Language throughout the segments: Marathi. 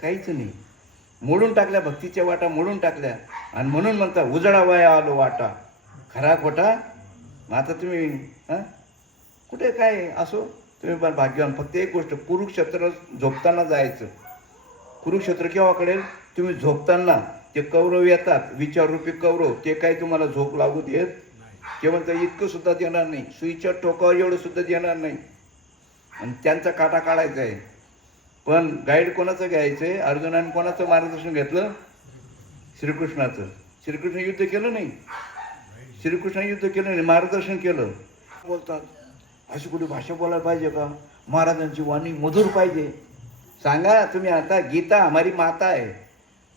काहीच नाही. मोडून टाकल्या, भक्तीच्या वाटा मोडून टाकल्या. आणि म्हणून म्हणता उजळा वाया आलो वाटा, खरा खोटा. मग आता तुम्ही हां कुठे काय असो, तुम्ही पण भाग्यवान. फक्त एक गोष्ट, कुरुक्षेत्र झोपताना जायचं. कुरुक्षेत्र केव्हा कळेल? तुम्ही झोपताना. ते कौरव येतात, विचाररूपी कौरव, ते काही तुम्हाला झोप लागू देत. ते म्हणतात इतकं सुद्धा देणार नाही, सुईच्या टोकावर एवढं सुद्धा देणार नाही. आणि त्यांचा काटा काढायचा आहे. पण गाईड कोणाचं घ्यायचं आहे? अर्जुनाने कोणाचं मार्गदर्शन घेतलं? श्रीकृष्णाचं. श्रीकृष्ण युद्ध केलं नाही, श्रीकृष्ण युद्ध केलं नाही, मार्गदर्शन केलं. बोलतात अशी कुठे भाषा बोलायला पाहिजे का? महाराजांची वाणी मधुर पाहिजे. सांगा तुम्ही. आता गीता हमारी माता आहे,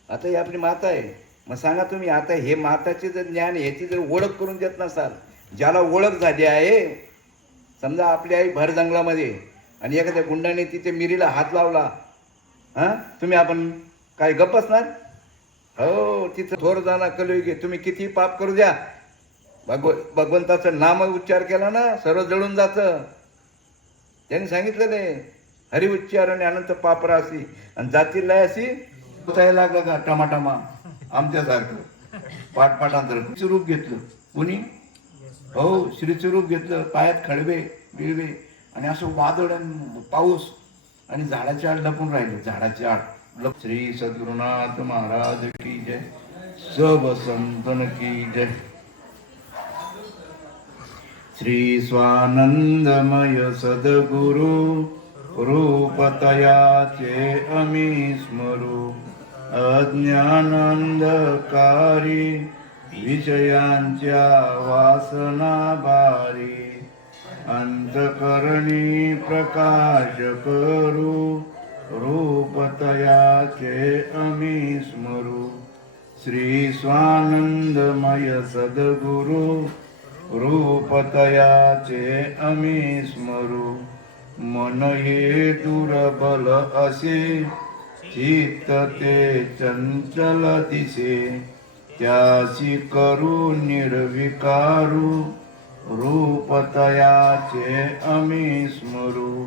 आता ही आपली माता आहे. मग सांगा तुम्ही, आता हे माताचे जर ज्ञान, ह्याची जर ओळख करून देत नसाल, ज्याला ओळख झाली आहे, समजा आपली आई भर जंगलामध्ये आणि एखाद्या गुंडाने तिथे मिरीला हात लावला, हां तुम्ही आपण काय गप्प असणार? हो, तिथं थोर जाणार कलयुगे. तुम्ही किती पाप करू द्या, भगवंताचं नाम उच्चार केला ना, सर्व जळून जातं. त्यांनी सांगितलेलं आहे, हरि उच्चारणे अनंत पापरासी. आणि जातील अशी बोलायला लागलं का टमाटामा आमच्यासारखं पाठांतर रूप घेतलं. कुणी? हो, श्रीचं रूप घेतलं. पायात खडबे बिळवे आणि असं वादळ आणि पाऊस आणि झाडाच्या आड लपून राहिले. झाडाच्या आड श्री सद्गुरुनाथ महाराज की जय, सब संतन की जय. श्री स्वानंदमय सद्गुरु रूपतयाचे आम्ही स्मरू. अज्ञान अंधकारी विषयांच्या वासना भारी, अंतकरणी प्रकाश करू. रूपतयाचे आम्ही स्मरू. श्री स्वानंदमय सद्गुरु रूपतयाचे आम्ही स्मरू. मन हे दुर्बल असे, चित्त ते चंचल दिसे, त्यासी करू निर्विकारू. रूपतयाचे आम्ही स्मरू.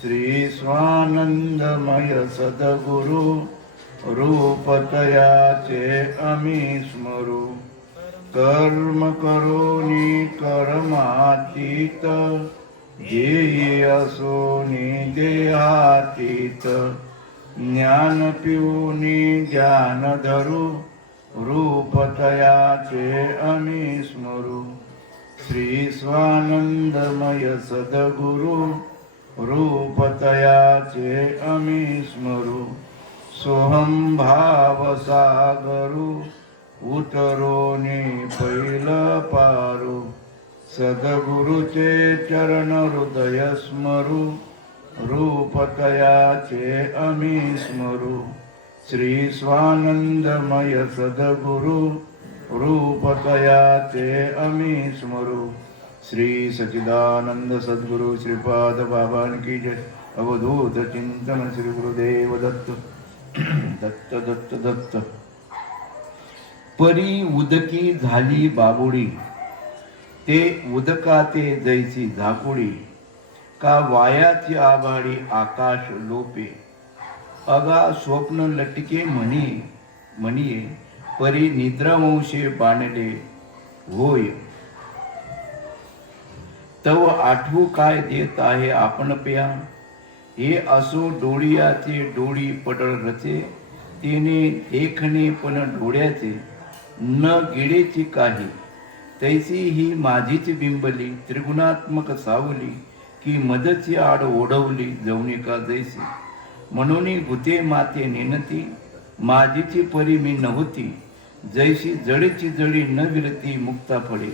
श्री स्वानंदमय सद्गुरु रूपतयाचे आम्ही स्मरू. कर्म करोनी कर्मातीत, ध्येय असोनी देहातीत, ज्ञान पिऊनी ज्ञान धरू. रूपतयाचे आम्ही स्मरू. श्री स्वानंदमय सद्गुरु रूपतयाचे आम्ही स्मरू. सोहम भाव सागरू, उतरोनी पैल पारू. सद्गुरुचे चरण हृदय स्मरू. रूपतयाचे आम्ही स्मरू. श्री स्वानंदमय सद्गुरु रूपतयाचे आम्ही स्मरू. श्री सच्चिदानंद सद्गुरु श्रीपाद बाबांनी की जय. अवधूत चिंतन श्री गुरुदेव दत्त. दत्त दत्त दत्त. परी उदकी झाली बाबुडी, ते उदकाते जैसी झाकुडी. का वायाची आभाडी आकाश लोपे, अगा स्वप्न लटके म्हणिये. परी निद्रावंशे बाणले होय, तव आठवू काय देत आहे आपण प्या. हे असो डोळियाचे डोळी पडळ रचे, तिने देखणे पण डोळ्याचे न गिळेची काही. तैसी ही माझीच बिंबली त्रिगुणात्मक सावली, की मदची आड ओढवली जवनिका जैसी. म्हणून गुते माते नेनती, माझीची परी मी नव्हती. जैसी जळीची जळी न विरती मुक्ता फळे.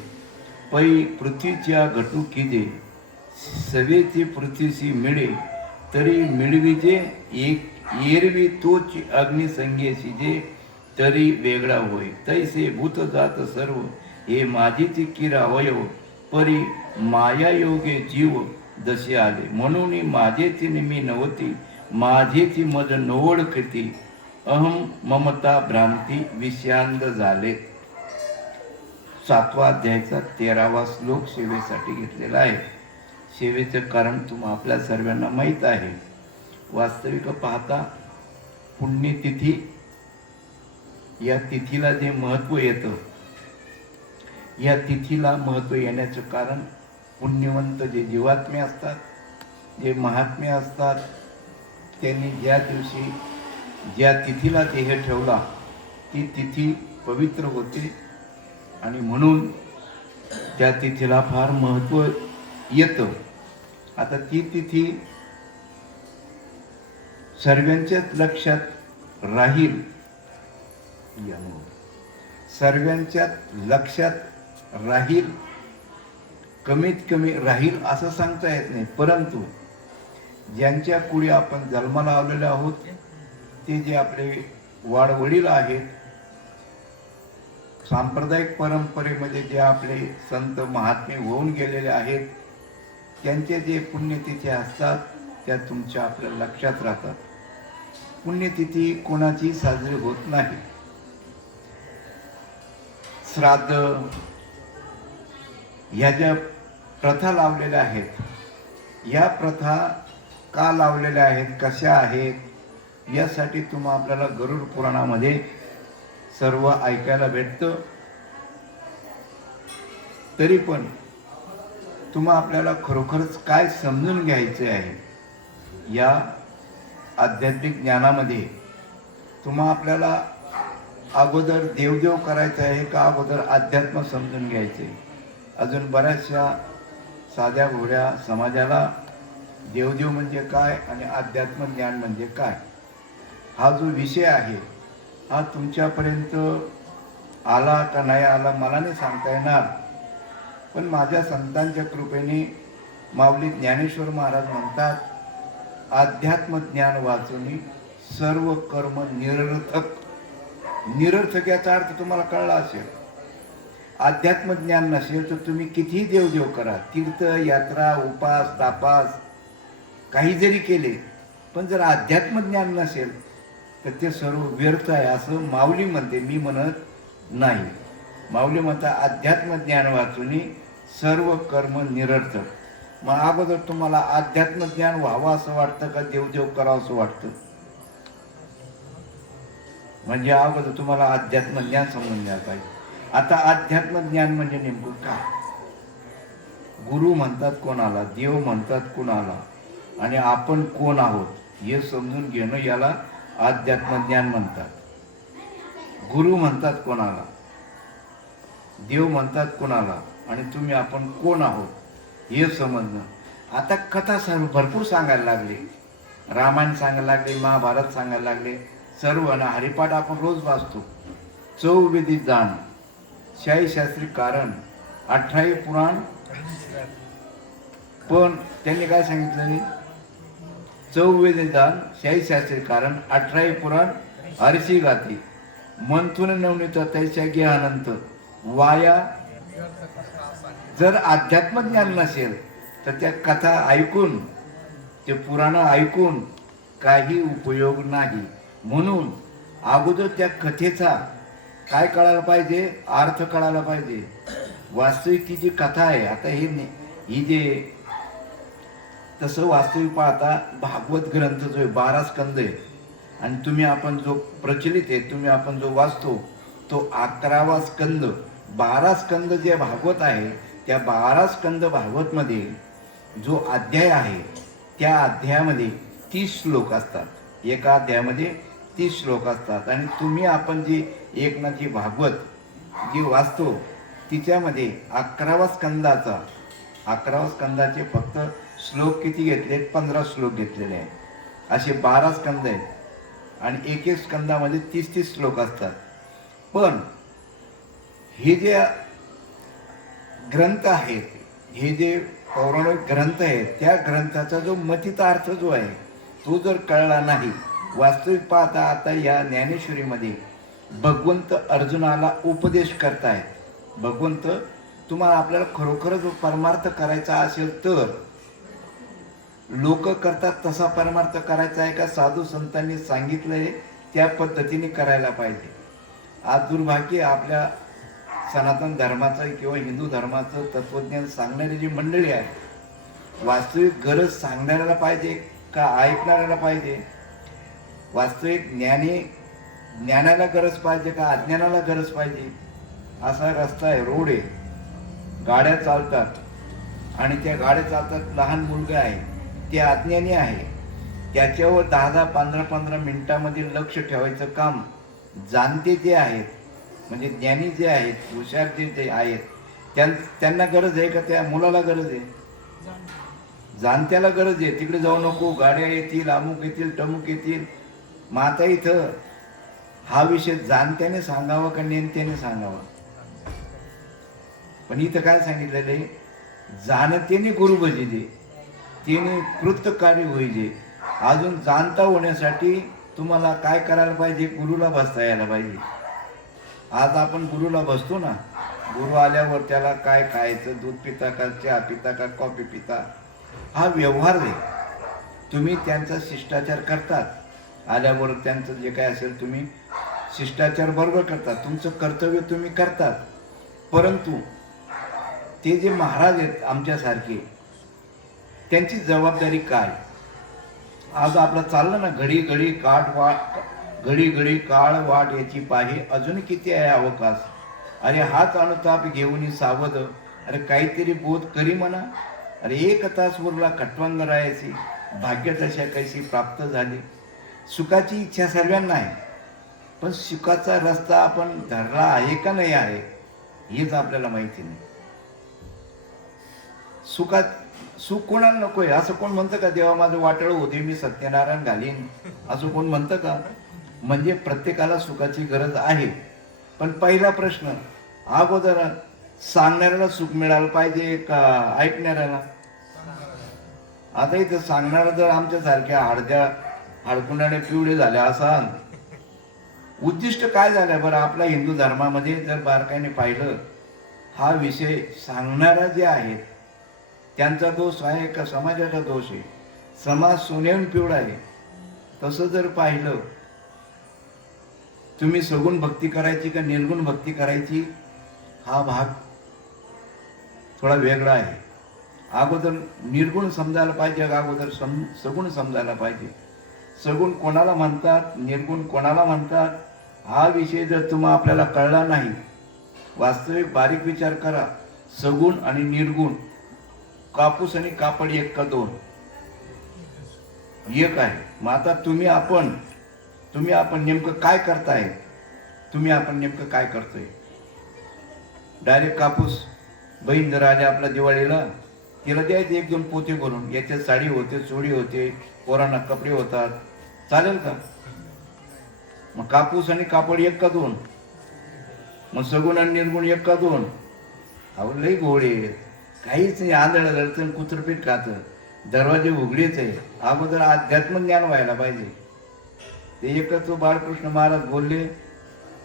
पै पृथ्वीच्या घटुकीजे, सवेची पृथ्वीशी मिळे. तरी मिळविजे एक एरवी तोच अग्निसंगेशी जे, तरी वेगळा होय. तैसे भूत जात सर्व, हे माझीची किर अवयव. परी मायायोगे जीव जसे आले. म्हणून माझेची मी नव्हती, माझेची मज नोळखती. अहम ममता भ्रांती विषयांद झाले. 7वा अध्यायाचा 13वा श्लोक सेवेसाठी घेतलेला आहे. सेवेचं कारण आपल्या सर्वांना माहीत आहे. वास्तविक पाहता पुण्यतिथी, या तिथीला जे महत्त्व येतं, या तिथीला महत्त्व येण्याचं कारण पुण्यवंत जे जीवात्मे असतात, जे महात्मे असतात, त्यांनी ज्या दिवशी ज्या तिथीला देह ठेवला ती तिथी पवित्र होते आणि म्हणून त्या तिथीला फार महत्त्व येतं. आता ती तिथी सर्वांच्याच लक्षात राहील, सर्वांच्याच लक्षात राहील, कमीत कमी राहील असं सांगता येत नाही, परंतु ज्यांच्या कुळी आपण जन्माला आलेले आहोत, ते जे आपले वाडवडील आहेत, सांप्रदायिक परंपरेमध्ये जे आपले संत महात्मे होऊन गेलेले आहेत, त्यांचे जे पुण्यतिथी असतात त्या तुमच्या आपल्या लक्षात राहतात. पुण्यतिथी कोणाची साजरी होत नाही. श्राद्ध ह्या ज्या प्रथा लावलेल्या आहेत, या प्रथा का लावलेल्या आहेत, कशा आहेत, यासाठी तुम्हा आपल्याला गरुड पुराणामध्ये सर्व ऐकायला भेटतं. तरी पण तुम्हा आपल्याला खरोखरच काय समजून घ्यायचे आहे, या आध्यात्मिक ज्ञानामध्ये तुम्हा आपल्याला अगोदर देवदेव करायचं आहे का अगोदर अध्यात्म समजून घ्यायचे. अजून बऱ्याचशा साध्या भोळ्या समाजाला देवदेव म्हणजे काय आणि अध्यात्म ज्ञान म्हणजे काय, हा जो विषय आहे हा तुमच्यापर्यंत आला का नाही आला मला नाही सांगता येणार. पण माझ्या संतांच्या कृपेने माऊली ज्ञानेश्वर महाराज म्हणतात, अध्यात्म ज्ञान वाचून सर्व कर्म निरर्थक. निरर्थक याचा अर्थ तुम्हाला कळला असेल. अध्यात्म ज्ञान नसेल तर तुम्ही कितीही देवदेव करा, तीर्थ यात्रा उपास तापास काही जरी केले, पण जर अध्यात्म ज्ञान नसेल तर ते सर्व व्यर्थ आहे असं माऊली म्हणते, मी म्हणत नाही. माऊली म्हणता अध्यात्म ज्ञान वाचून सर्व कर्म निरर्थक. मग अगोदर तुम्हाला अध्यात्म ज्ञान व्हावं असं वाटतं का देवदेव करावं असं वाटतं? म्हणजे अगोदर तुम्हाला अध्यात्म ज्ञान समजून घ्यायला पाहिजे. आता अध्यात्म ज्ञान म्हणजे नेमकं काय? गुरु म्हणतात कोणाला, देव म्हणतात कोणाला, आणि आपण कोण आहोत हे समजून घेणं याला अध्यात्म ज्ञान म्हणतात. गुरु म्हणतात कोणाला, देव म्हणतात कोणाला, आणि तुम्ही आपण कोण आहोत हे समजणं. आता कथा सर्व भरपूर सांगायला लागले, रामायण सांगायला लागले, महाभारत सांगायला लागले, सर्व ना हरिपाठ आपण रोज वाचतो. चौवेदी जाण, शाही शास्त्री कारण, 18 पुराण. पण त्यांनी काय सांगितलं? चौवेदी जाण, शाही शास्त्री कारण, 18 पुराण हरशी गाती, मंथून नवनीत तैच्या ज्ञानंत वाया. जर अध्यात्म ज्ञान नसेल तर त्या कथा ऐकून, ते पुराण ऐकून काही उपयोग नाही. म्हणून अगोदर त्या कथेचा काय कळायला पाहिजे, अर्थ कळायला पाहिजे. वास्तविक ती जी कथा आहे, आता ही जे तसं वास्तविक पाहता भागवत ग्रंथ जो आहे 12 स्कंद आहे, आणि तुम्ही आपण जो प्रचलित आहे, तुम्ही आपण जो वाचतो तो 11वा स्कंद. 12 स्कंद जे भागवत आहे, त्या 12 स्कंद भागवतमध्ये जो अध्याय आहे त्या अध्यायामध्ये 30 श्लोक असतात. एका अध्यायामध्ये 30 श्लोक असतात. आणि तुम्ही आपण जी एकनाथी भागवत जी वाचतो तिच्यामध्ये 11वा स्कंदाचे फक्त श्लोक किती घेतले? 15 श्लोक घेतलेले आहेत. असे 12 स्कंद आहेत आणि एक एक स्कंदामध्ये 30-30 श्लोक असतात. पण हे जे ग्रंथ आहेत, हे जे पौराणिक ग्रंथ आहेत, त्या ग्रंथाचा जो मथित अर्थ जो आहे तो जर कळला नाही, वास्तविक पाहता आता या ज्ञानेश्वरीमध्ये भगवंत अर्जुनाला उपदेश करतायत. भगवंत तुम्हाला आपल्याला खरोखरच परमार्थ करायचा असेल तर लोक करतात तसा परमार्थ करायचा आहे का साधू संतांनी सांगितलंय त्या पद्धतीने करायला पाहिजे. आज दुर्भाग्य आपल्या सनातन धर्माचं किंवा हिंदू धर्माचं तत्वज्ञान सांगणारी जी मंडळी आहे, वास्तविक गरज सांगणाऱ्याला पाहिजे का ऐकणाऱ्याला पाहिजे? वास्तविक ज्ञानाला गरज पाहिजे का अज्ञानाला गरज पाहिजे? असा रस्ता आहे, रोड आहे, गाड्या चालतात आणि त्या गाड्या चालतात, लहान मुलगा आहे, ते अज्ञानी आहे, त्याच्यावर 10-10, 15-15 मिनिटामध्ये लक्ष ठेवायचं काम जाणते जे आहेत, म्हणजे ज्ञानी जे आहेत, हुशार जे आहेत, त्यांना गरज आहे का त्या मुलाला गरज आहे? जाणत्याला गरज आहे. तिकडे जाऊ नको, गाड्या येतील, अमुक येतील, टमुक येतील. मग आता इथं हा विषय जाणत्याने सांगावा का नेमत्याने सांगावा? पण इथं काय सांगितलेलं आहे? जाणतेने गुरु भजिले, तिने कृत कार्य होईजे. अजून जाणता होण्यासाठी तुम्हाला काय करायला पाहिजे? गुरुला बसता यायला पाहिजे. आज आपण गुरुला बसतो ना, गुरु आल्यावर त्याला काय खायचं, दूध पिता का, चहा पिता का, कॉफी पिता, हा व्यवहार आहे. तुम्ही त्यांचा शिष्टाचार करतात, आल्यावर त्यांचं जे काय असेल तुम्ही शिष्टाचार बरोबर करतात, तुमचं कर्तव्य तुम्ही करतात. परंतु ते जे महाराज आहेत आमच्यासारखे, त्यांची जबाबदारी काय? आज आपलं चाललं ना, घडी घडी काळ वाट याची पाही, अजून किती आहे अवकाश. अरे हाच अनुताप घेऊन सावध, अरे काहीतरी बोध करी म्हणा. अरे 1 तास उरला खटवांग राहायची, भाग्य तशा कैसी प्राप्त झाली. सुखाची इच्छा सर्वांना आहे, पण सुखाचा रस्ता आपण धरला आहे का नाही आहे हेच आपल्याला माहिती नाही. सुख कोणाला नकोय? असं कोण म्हणतं का देवा माझं वाटळ होते, मी सत्यनारायण घालीन, असं कोण म्हणतं का? म्हणजे प्रत्येकाला सुखाची गरज आहे. पण पहिला प्रश्न, अगोदर सांगणाऱ्याला सुख मिळालं पाहिजे का ऐकणाऱ्याला? आता इथं सांगणारा जर आमच्यासारख्या हाडकुंडाने पिवळे झाले असाल, उद्दिष्ट काय झालं बरं? आपल्या हिंदू धर्मामध्ये जर बारकाईने पाहिलं, हा विषय सांगणारा जे आहेत त्यांचा दोष आहे का समाजाचा दोष आहे? समाज सोन्याहून पिवळा आहे. तसं जर पाहिलं, तुम्ही सगुण भक्ती करायची का निर्गुण भक्ती करायची, हा भाग थोडा वेगळा आहे. अगोदर निर्गुण समजायला पाहिजे, अगोदर सगुण समजायला पाहिजे. सगुण कोणाला म्हणतात, निर्गुण कोणाला म्हणतात, हा विषय जर तुम्हाला आपल्याला कळला नाही, वास्तविक बारीक विचार करा. सगुण आणि निर्गुण, कापूस आणि कापड एक का दोन? एक आहे. मग आता तुम्ही आपण नेमकं काय करताय? आपण नेमकं काय करतोय? डायरेक्ट कापूस, बहीण जर आली आपल्या दिवाळीला, तिला द्यायचे 1-2 पोते भरून, याच्यात साडी होते, चोळी होते, पोरांना कपडे होतात, चालेल का? मग कापूस आणि कापड एक का दोन? मग सगुण आणि निर्गुण एक का दोन? अहो लई घोडे, काहीच नाही. आंधळ रडतं, कुत्रपीठ खातं, दरवाजे उघडेच आहे. अगोदर अध्यात्म ज्ञान व्हायला पाहिजे. ते एकच बाळकृष्ण महाराज बोलले,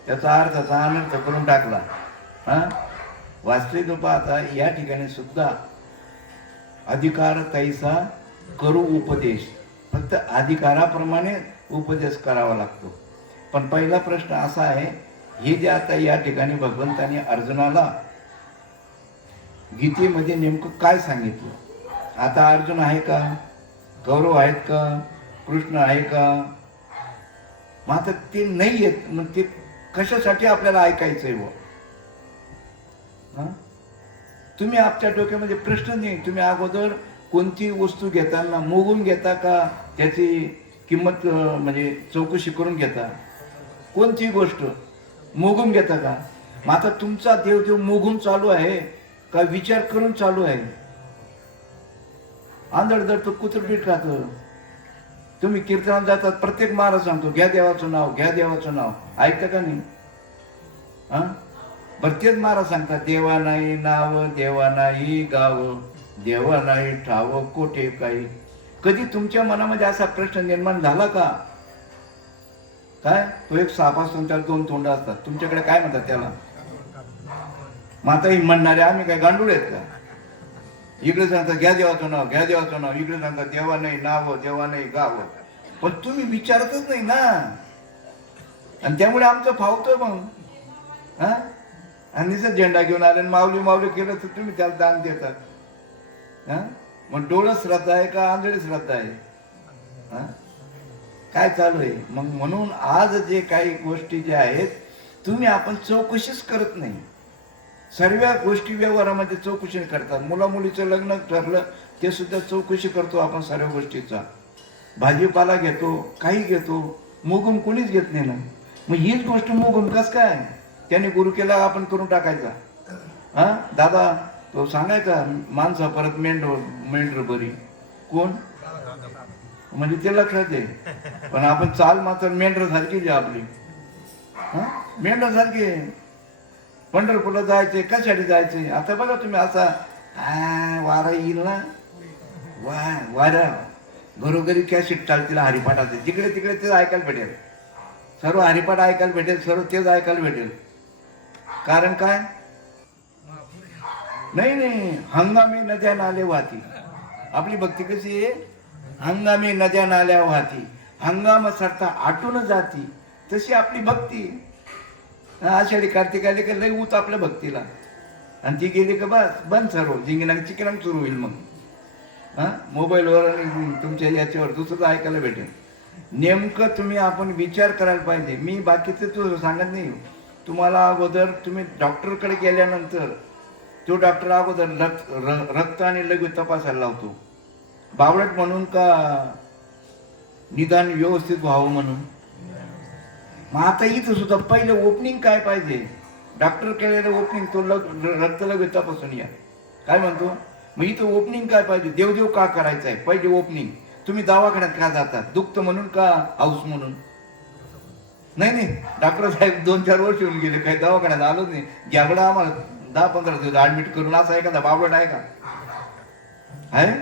त्याचा अर्थाचा अनर्थ करून टाकला. वास्तविक पाहता या ठिकाणी सुद्धा अधिकार तैसा करू उपदेश, फक्त अधिकाराप्रमाणे उपदेश करावा लागतो. पण पहिला प्रश्न असा आहे, हे जे आता या ठिकाणी भगवंतांनी अर्जुनाला गीतेमध्ये नेमकं काय सांगितलं? आता अर्जुन आहे का? कौरव आहेत का? कृष्ण आहे का? मग आता ते नाही आहेत, मग ते कशासाठी आपल्याला ऐकायचंय? तुम्ही आपल्या डोक्यामध्ये प्रश्न नाही. तुम्ही अगोदर कोणती वस्तू घेताना मोगून घेता का त्याची किंमत म्हणजे चौकशी करून घेता? कोणती गोष्ट मोगून घेता का? मग आता तुमचा देव मोगून चालू आहे का विचार करून चालू आहे? आंधळ तो कुत्रपीठ खातो. तुम्ही कीर्तनात जातात, प्रत्येक महाराज सांगतो घ्या देवाचं नाव, घ्या देवाचं नाव, ऐकता का नाही? प्रत्येक महाराज सांगतात देवा नाही नाव, देवा नाही गाव, देवा नाही ठाव कोठे काही. कधी तुमच्या मनामध्ये असा प्रश्न निर्माण झाला का? काय तो एक साप असतो, त्याला 2 तोंड असतात, तुमच्याकडे काय म्हणतात त्याला? माता ही म्हणणारे आम्ही काय गांडूळ आहेत का? इकडे सांगतात घ्या देवाचं नाव, घ्या देवाचं नाव, इकडे सांगतात देवा नाही नाव, देवा नाही गाव. पण तुम्ही विचारतच नाही ना, आणि त्यामुळे आमचं फावतोय. मग आणि जर झेंडा घेऊन आले माऊली केलं तर तुम्ही त्याला दान देतात. मग डोळं श्रद्धा आहे का आंधळी श्रद्धा आहे? काय चालू आहे. मग म्हणून आज जे काही गोष्टी ज्या आहेत तुम्ही आपण चौकशीच करत नाही. सर्व गोष्टी व्यवहारामध्ये चौकशी करतात. मुला मुलीचं लग्न ठरलं ते सुद्धा चौकशी करतो आपण सर्व गोष्टीचा. भाजीपाला घेतो, काही घेतो, मुगम कोणीच घेत नाही ना. मग हीच गोष्ट मुगम कस काय त्याने गुरु केला आपण करून टाकायचा. हा दादा तो सांगायचा माणसा परत मेंढर बरी कोण म्हणजे ते लक्षात आहे. पण आपण चाल मात्र मेंढर सारखी जी आपली मेंढर सारखी पंढरपूरला जायचे कशासाठी जायचे. आता बघा तुम्ही असा वारा येईल ना वारा घरोघरी कॅसेट चालतील हरिपाठाचे जिकडे तिकडे तेच ऐकायला भेटेल. सर्व हरिपाठ ऐकायला भेटेल, सर्व तेच ऐकायला भेटेल. कारण काय नाही हंगामी नद्या नाले वाहती. आपली भक्ती कशी आहे हंगामी नद्या नाल्या वाहती हंगाम सरता आटून जाती तशी आपली भक्ती. आषाढी कार्तिक आली का लई ऊत आपल्या भक्तीला आणि ती गेली का बस बंद सर्व जिंगिनांग चिकिनांग सुरू होईल. मग मोबाईलवर आणि तुमच्या याच्यावर दुसरं ऐकायला भेटेल. नेमकं तुम्ही आपण विचार करायला पाहिजे. मी बाकीचं तू सांगत नाही. तुम्हाला अगोदर तुम्ही डॉक्टरकडे गेल्यानंतर तो डॉक्टर अगोदर रक्त आणि लघु तपासायला लावतो. बावळट म्हणून का निदान व्यवस्थित व्हावं म्हणून. मग आता इथं सुद्धा पहिलं ओपनिंग काय पाहिजे. डॉक्टर केलेलं ओपनिंग तो रक्त लघु तपासून या काय म्हणतो. मग इथं ओपनिंग काय पाहिजे. देवदेव का करायचं आहे पहिले ओपनिंग. तुम्ही दवाखान्यात का जातात दुखतं म्हणून का हाऊस म्हणून. नाही डॉक्टर साहेब 2-4 वर्ष येऊन गेले काही दवाखान्यात आलोच नाही. घ्याबडा आम्हाला 10-15 दिवस ऍडमिट करून असा एखादा बावळट आहे का आहे.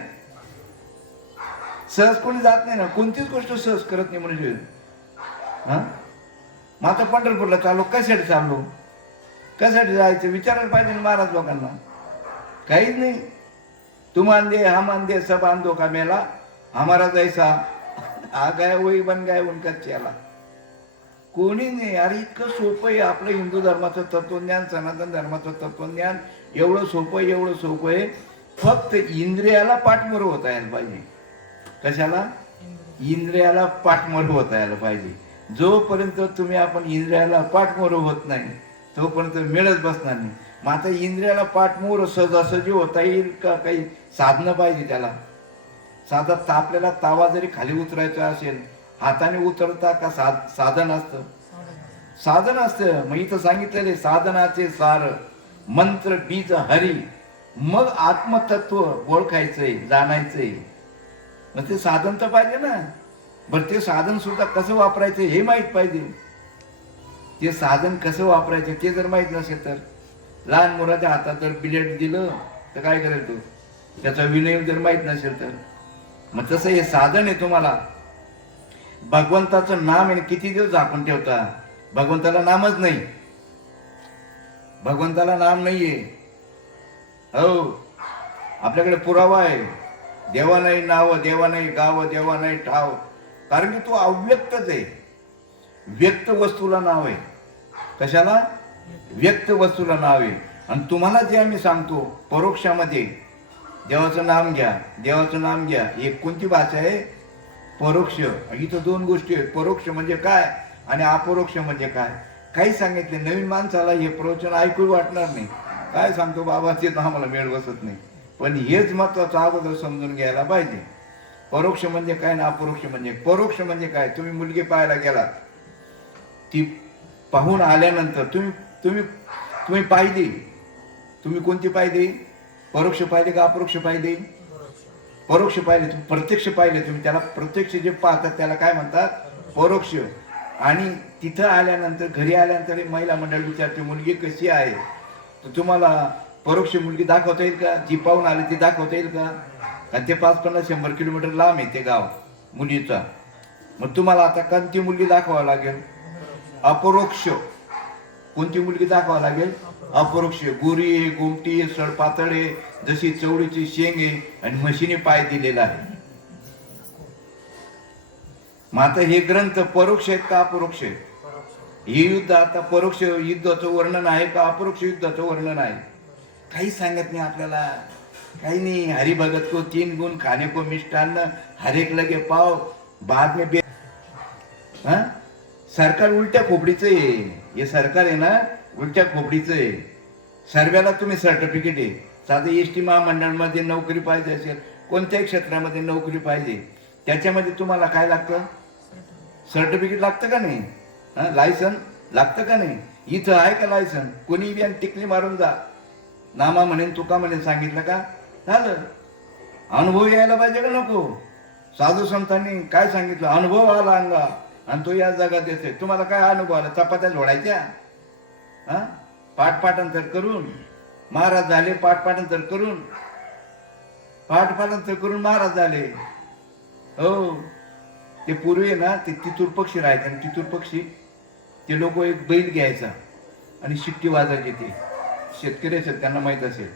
सहज कोणी जात नाही ना. कोणतीच गोष्ट सहज करत नाही म्हणजे. मग आता पंढरपूरला चाललो कशासाठी चाललो कशासाठी जायचं विचारायला पाहिजे ना महाराज लोकांना. काहीच नाही. तुम आंदे हम आंदे सब आंदो का मेला हमारा जैसा आ गया वही बन गया उनका चेला. कोणी नाही. अरे इतकं सोपं आहे आपलं हिंदू धर्माचं तत्वज्ञान सनातन धर्माचं तत्वज्ञान. एवढं सोपं आहे. फक्त इंद्रियाला पाठमोर होता यायला पाहिजे. कशाला इंद्रियाला पाठमोर होता यायला पाहिजे. जोपर्यंत तुम्ही आपण इंद्रियाला पाठमोर होत नाही तोपर्यंत मिळत बसणार नाही. मग आता इंद्रियाला पाठमोर सहजासहजी होता येईल का काही साधनं पाहिजे त्याला. साधा आपल्याला तावा जरी खाली उतरायचा असेल हाताने उतरता का साधन असतं साधन असतं. मग इथं सांगितलेले साधनाचे सार मंत्र बीज हरी मग आत्मतत्व ओळखायचंय जाणायचंय. मग ते साधन तर पाहिजे ना. बरं ते साधन सुद्धा कसं वापरायचं हे माहीत पाहिजे. ते साधन कसं वापरायचं ते जर माहीत नसेल तर लहान मुलाच्या हातात जर बिलेट दिलं तर काय करेल तो. त्याचा विनय जर माहीत नसेल तर. मग तसं हे साधन आहे. तुम्हाला भगवंताचं नाम आहे किती दिवस झाकून ठेवता. भगवंताला नामच नाही. भगवंताला नाम नाहीये. हो आपल्याकडे पुरावा आहे. देवा नाही नाव देवा नाही गाव देवा नाही ठाव. कारण की तो अव्यक्तच आहे. व्यक्त वस्तूला नाव आहे. कशाला व्यक्त वस्तूला नाव आहे. आणि तुम्हाला जे आम्ही सांगतो परोक्षामध्ये देवाचं नाम घ्या देवाचं नाम घ्या. एक कोणती भाषा आहे परोक्ष. इथं 2 गोष्टी आहेत. परोक्ष म्हणजे काय आणि अपरोक्ष म्हणजे काय. काही सांगितले नवीन माणसाला हे प्रवचन ऐकू वाटणार नाही. काय सांगतो बाबा ते आम्हाला मेळ बसत नाही. पण हेच महत्वाचं अगोदर समजून घ्यायला पाहिजे. परोक्ष म्हणजे काय ना अपरोक्ष म्हणजे. परोक्ष म्हणजे काय. तुम्ही मुलगी पाहायला गेलात ती पाहून आल्यानंतर तुम्ही पाहिली. तुम्ही कोणती पाहिली परोक्ष पाहिले का अपरोक्ष पाहिले. परोक्ष पाहिले. तुम्ही प्रत्यक्ष पाहिले. तुम्ही त्याला प्रत्यक्ष जे पाहतात त्याला काय म्हणतात परोक्ष. आणि तिथं आल्यानंतर घरी आल्यानंतर महिला मंडळ विचारते मुलगी कशी आहे. तर तुम्हाला परोक्ष मुलगी दाखवता येईल का. जी पाहून आली ती दाखवता येईल का. आणि ते 550-100 किलोमीटर लांब आहे ते गाव मुलीचा. मग तुम्हाला आता कोणती मुलगी दाखवावं लागेल अपरोक्ष. कोणती मुलगी दाखवावं लागेल अपरोक्ष. गोरी आहे गोमटी आहे सडपातळ आहे जशी चवळीची शेंग आहे आणि म्हशीने पाय दिलेला आहे. मग आता हे ग्रंथ परोक्ष आहेत का अपरोक्ष आहेत. हे युद्ध आता परोक्ष युद्धाचं वर्णन आहे का अपरोक्ष युद्धाचं वर्णन आहे. काही सांगत नाही आपल्याला. काही नाही. हरि भगत को 3 गुण खाने को मिष्टान्न हर एक लगे पाव बाद में हा, सरकार उलट्या खोपडीचं आहे. हे सरकार आहे ना उलट्या खोपडीचं आहे. सर्व्याला तुम्ही सर्टिफिकेट आहे. साधं एस टी महामंडळामध्ये नोकरी पाहिजे असेल, कोणत्याही क्षेत्रामध्ये नोकरी पाहिजे, त्याच्यामध्ये तुम्हाला काय लागतं? सर्टिफिकेट लागतं का नाही? हां, लायसन लागतं का नाही? इथं आहे का लायसन? कोणी बी टिकली मारून जा, नामा म्हणेन तुका म्हणेन सांगितलं का झालं. अनुभव यायला पाहिजे का नको? साधू संतांनी काय सांगितलं? अनुभव आला अंगा आणि तो या जगात येते. तुम्हाला काय अनुभव आला? चपात्या जोडायच्या? हा, पाठपाठांतर करून महाराज झाले. पाठपाठांतर करून महाराज झाले. हो, ते पूर्वी ना ते तितूर पक्षी राहायचे आणि तितूर पक्षी ते लोक एक बैल घ्यायचा आणि शिट्टी वाजायचे. ते शेतकरी असेल त्यांना माहीत असेल.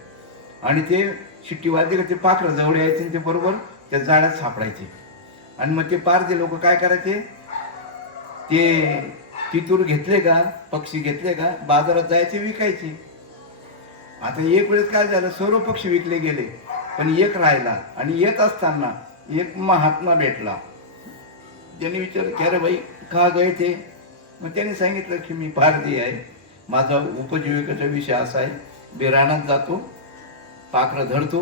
आणि ते शिट्टी वाजली का ते पाखरं जवळ यायचे आणि ते बरोबर त्या जाळ्यात सापडायचे. आणि मग ते पारधे लोक काय करायचे? ते तितूर घेतले का, पक्षी घेतले का, बाजारात जायचे विकायचे. आता एक वेळेस काय झालं, सर्व पक्षी विकले गेले पण एक राहिला. आणि येत असताना एक महात्मा भेटला. त्यांनी विचारलं की अरे भाई का गए ते? मग त्यांनी सांगितलं की मी पारधी आहे, माझा उपजीविकेचा विषय असा आहे, मी रानात जातो, पाखरं धरतो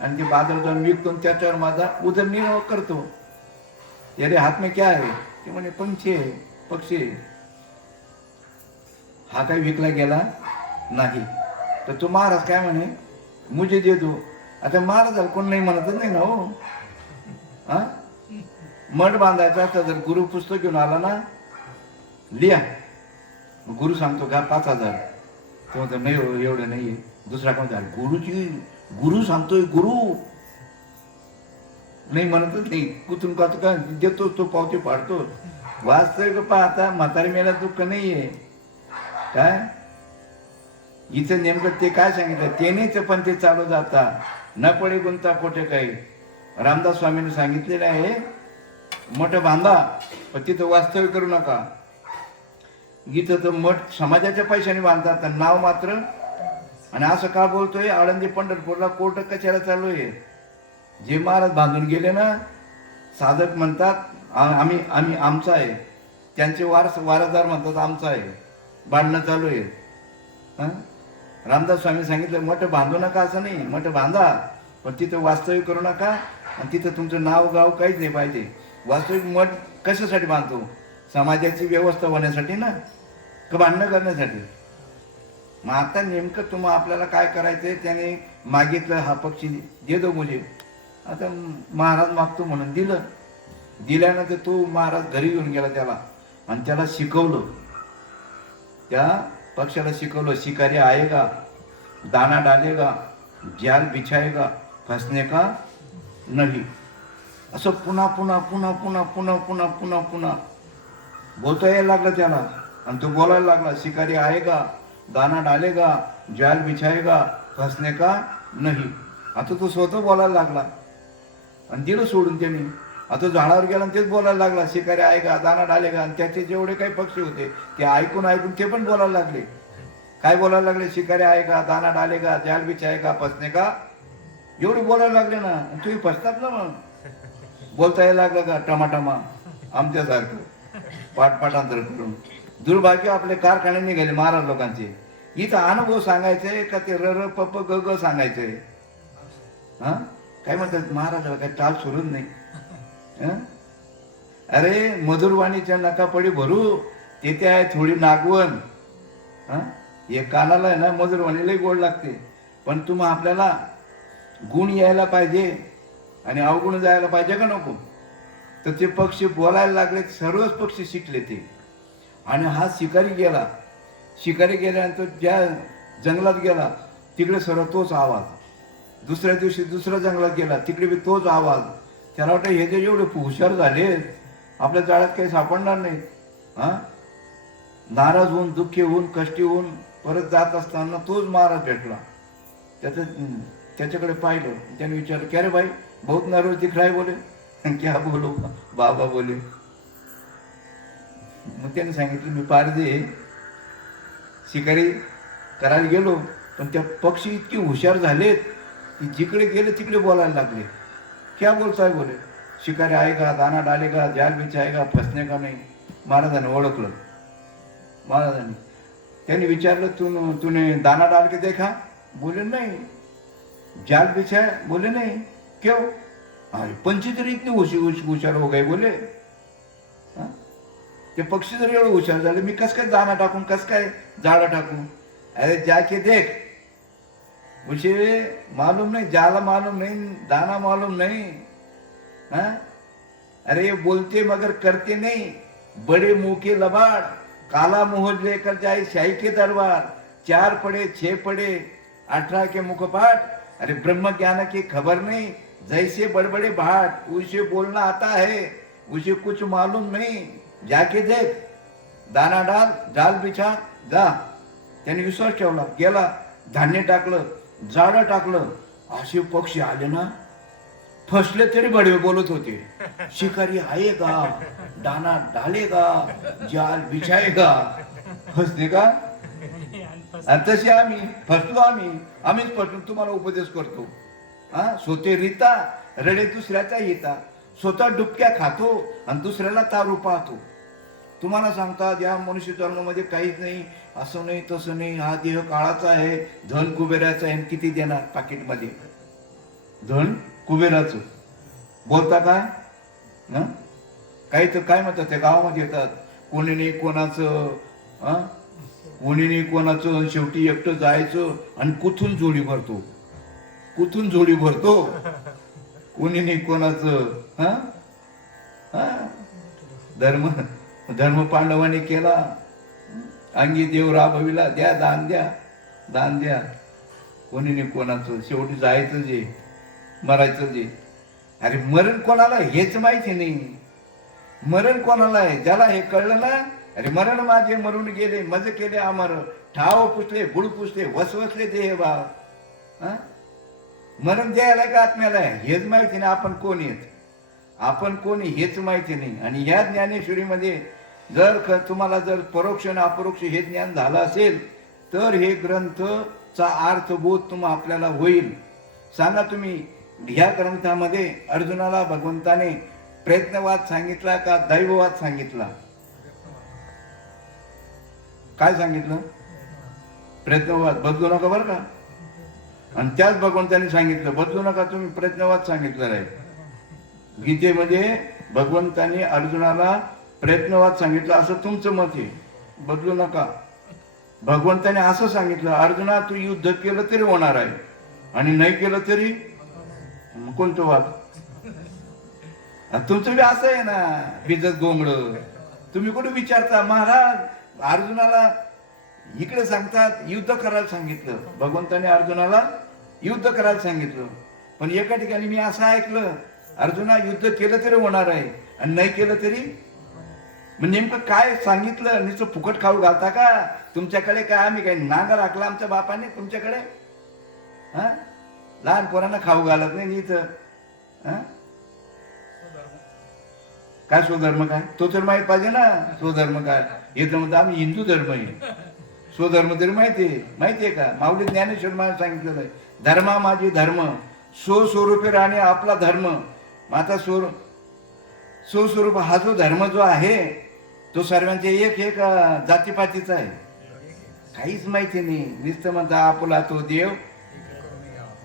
आणि ते बाजारात जाऊन विकतो, त्याच्यावर माझा उदरनिर्वाह करतो. अरे हात में क्या आहे? ते म्हणे पंछी आहे, पक्षी आहे. हा काही विकला गेला नाही. तर तो महाराज काय म्हणे, मुझे दे दो. आता महाराजाला कोण नाही म्हणतच नाही ना हो. हा, मठ बांधायचा असता जर गुरु पुस्तक घेऊन आला ना, लिहा, गुरु सांगतो का 5,000. तो म्हणतो नाही हो एवढं नाहीये. दुसरा कोण झाला, गुरु सांगतोय, गुरु नाही म्हणतच नाही. कुठून का का देतो तो पावती पाडतो. वास्तविक पाहता म्हातारी मेला दुःख नाहीये काय. इथं नेमकं ते काय सांगितलं, तेनेच पण ते चालू जाता न पडे गुंता कोठे काही. रामदास स्वामींनी सांगितलेलं आहे, मठ बांधा पण तिथं वास्तव्य करू नका. इथं तर मठ समाजाच्या पैशाने बांधतात, नाव मात्र. आणि असं का बोलतोय, आळंदी पंढरपूरला कोर्ट कशाला चालू आहे? जे महाराज बांधून गेले ना, साधक म्हणतात आम्ही आम्ही आमचा आहे, त्यांचे वारसदार म्हणतात आमचा आहे. बांधणं चालू आहे. रामदास स्वामी सांगितलं मठ बांधू नका असं नाही, मठ बांधा पण तिथं वास्तव्य करू नका. आणि तिथं तुमचं नाव गाव काहीच नाही पाहिजे. वास्तविक मठ कशासाठी बांधतो? समाजाची व्यवस्था होण्यासाठी ना, का भांडणं करण्यासाठी? मग आता नेमकं आपल्याला काय करायचंय? त्याने मागितलं हा पक्षी दे दो मुझे. आता महाराज मागतो म्हणून दिलं. दिल्यानंतर तो महाराज घरी घेऊन गेला त्याला आणि त्याला शिकवलं. त्या पक्षाला शिकवलं, शिकारी आएगा, दाना डालेगा, जाल बिछाएगा, फंसने का नहीं. असं पुन्हा पुन्हा पुन्हा पुन्हा पुन्हा पुन्हा पुन्हा पुन्हा बोलता यायला लागलं त्याला. आणि तो बोलायला लागला, शिकारी आएगा, दाना डालेगा, जाल बिछाएगा, फंसने का नहीं. आता तो स्वतः बोलायला लागला आणि दिलं सोडून त्यांनी. आता झाडावर गेला आणि तेच बोलायला लागला, शिकारी आएगा, दाना डालेगा. आणि त्याचे जेवढे काही पक्षी होते ते ऐकून ते पण बोलायला लागले. काय बोलायला लागले? शिकारी आएगा, दाना डालेगा, जाल बिछाएगा, फंसने का. एवढे बोलायला लागले ना. तुम्ही फसतात ना. मग बोलता यायला लागलं का टमाटमा आमच्यासारखं पाठपाठांतर करून. दुर्भाग्य आपले कारखाने निघाले महाराज लोकांचे. इथं अनुभव सांगायचे का ते र पप ग ग सांगायचंय? हा, काय म्हणतात महाराजाला काही टाळ सुरूच नाही. अरे मधुरवाणीच्या नकापडी भरू, तेथे आहे थोडी नागवण. हे कानाला आहे ना मधुरवाणी लई गोड लागते. पण आपल्याला गुण यायला पाहिजे आणि अवगुण जायला पाहिजे का नको? तर ते पक्षी बोलायला लागले, सर्वच पक्षी शिकले ते. आणि हा शिकारी गेल्यानंतर ज्या जंगलात गेला तिकडे सर्व तोच आवाज. दुसऱ्या दिवशी दुसऱ्या जंगलात गेला तिकडे बी तोच आवाज. त्याला वाटतं हे जे एवढे हुशार झाले आपल्या जाळ्यात काही सापडणार नाही. नाराज होऊन, दुःखी होऊन, कष्टी होऊन परत जात असताना तोच महाराज भेटला. त्याच्याकडे पाहिलं. त्याने विचारलं की अरे भाई बहुत नाराज दिख रहा है. बोले क्या बोलो बाबा बोले. मग त्याने सांगितलं मी पारधी शिकारी करायला गेलो पण त्या पक्षी इतके हुशार झालेत की जिकडे गेले तिकडे बोलायला लागले. क्या बोलताय? बोले शिकारी आएगा, दाना डालेगा, जाल बिछाएगा, फंसने का नहीं. महाराजांनी ओळखलं. महाराजांनी त्यांनी विचारलं, तूने दाना डाल के देखा? बोले नहीं. जाल बिछाया? बोले नहीं. क्यों? अरे पंछी तरी इतनी हुशार हो गए बोले. ते पक्षी जर एवढं हुशार झाले, मी कस काय दाना टाकून, कस काय झाडं टाकून? अरे जाके देख. मुझे मालूम नहीं, जाला मालूम नहीं, दाना मालूम नहीं. हाँ? अरे ये बोलते मगर करते नहीं. बड़े मुंह के लबाड़, काला मुंह लेकर जाए शाही के दरबार. 4 पढ़े 6 पढ़े 18 के मुखपाठ. अरे ब्रह्म ज्ञान की खबर नहीं, जैसे बड़बड़े भाट. उसे बोलना आता है, उसे कुछ मालूम नहीं. जाके देख, दाना डाल, जाल बिछा, जा. त्याने विश्वास ठेवला, गेला, धान्य टाकलं, झाडं टाकलं. असे पक्षी आले ना, फसले तरी बडवे बोलत होते. शिकारी आएगा, दाना डालेगा, जाल बिछाएगा. फसले का? आणि तसे आम्ही फसलो, आम्हीच फसलो. तुम्हाला उपदेश करतो. सोते रीता, रडे दुसऱ्याचा हिता. स्वतः डुबक्या खातो आणि दुसऱ्याला तारू पाहतो. तुम्हाला सांगतात या मनुष्य जन्मामध्ये काहीच नाही, असं नाही तसं नाही, हा देह काळाचा आहे, धन कुबेराचं आहे. किती देणार पाकिटमध्ये? धन कुबेराचं. बोलता काय ना? काही तर काय म्हणतात त्या गावामध्ये येतात, कोणी नाही कोणाचं, कोणी नाही कोणाचं. शेवटी एकटं जायचं आणि कुठून जोडी भरतो, कुठून जोडी भरतो. कोणी नाही कोणाचं. धर्म पांडवांनी केला, अंगी देव राबविला. द्या दान, द्या दान द्या. कोणी नाही कोणाचं. शेवटी जायचं जे, मरायचं जे. अरे मरण कोणाला हेच माहिती नाही. मरण कोणाला आहे? ज्याला हे कळलं ना, अरे मरण माझे मरून गेले, मज केले अमर. ठाव पुसले, गुळ पुसले, वसवसले देह भाव. मरण द्यायला का आत्म्याला हेच माहिती नाही. आपण कोण येत, आपण कोणी हेच माहिती नाही. आणि ह्या ज्ञानेश्वरीमध्ये जर तुम्हाला जर परोक्ष आणि अपरोक्ष हे ज्ञान झालं असेल, तर हे ग्रंथचा अर्थबोध तुम्हाला आपल्याला होईल. सांगा तुम्ही, ह्या ग्रंथामध्ये अर्जुनाला भगवंताने प्रयत्नवाद सांगितला का दैववाद सांगितला? काय सांगितलं? प्रयत्नवाद. बदलू नका बरं का. आणि त्याच भगवंताने सांगितलं बदलू नका, तुम्ही प्रयत्नवाद सांगितलेला आहे. गीतेमध्ये भगवंताने अर्जुनाला प्रयत्नवाद सांगितलं, असं तुमचं मत आहे. बदलू नका. भगवंताने असं सांगितलं, अर्जुना तू युद्ध केलं तरी होणार आहे, आणि नाही केलं तरी कोणतं वाद? तुमचं बी असं आहे ना, बिजत गोंगड. तुम्ही कुठे विचारता? महाराज अर्जुनाला इकडे सांगतात युद्ध करायला सांगितलं, भगवंताने अर्जुनाला युद्ध करायला सांगितलं. पण एका ठिकाणी मी असं ऐकलं, अर्जुना युद्ध केलं तरी होणार आहे आणि नाही केलं तरी. मग नेमकं काय सांगितलं? नुसतं फुकट खाऊ घालता का? तुमच्याकडे काय आम्ही काय नांगर राखला आमच्या बापाने तुमच्याकडे? लहान पोरांना खाऊ घालत नाही इथं. काय स्वधर्म काय? तो तर माहित पाहिजे ना स्वधर्म काय. हे तर म्हणतो आम्ही हिंदू धर्म आहे, स्वधर्म तरी माहितीये का? माऊली ज्ञानेश्वर महाराज सांगितलेलं आहे, धर्मा माझी धर्म, स्वस्वरूपे राहणे आपला धर्म. आता स्वस्वरूप हा जो धर्म जो आहे तो सर्वांचे एक जातीपातीचा आहे. काहीच माहिती नाही. नुसतं म्हणता आपला तो देव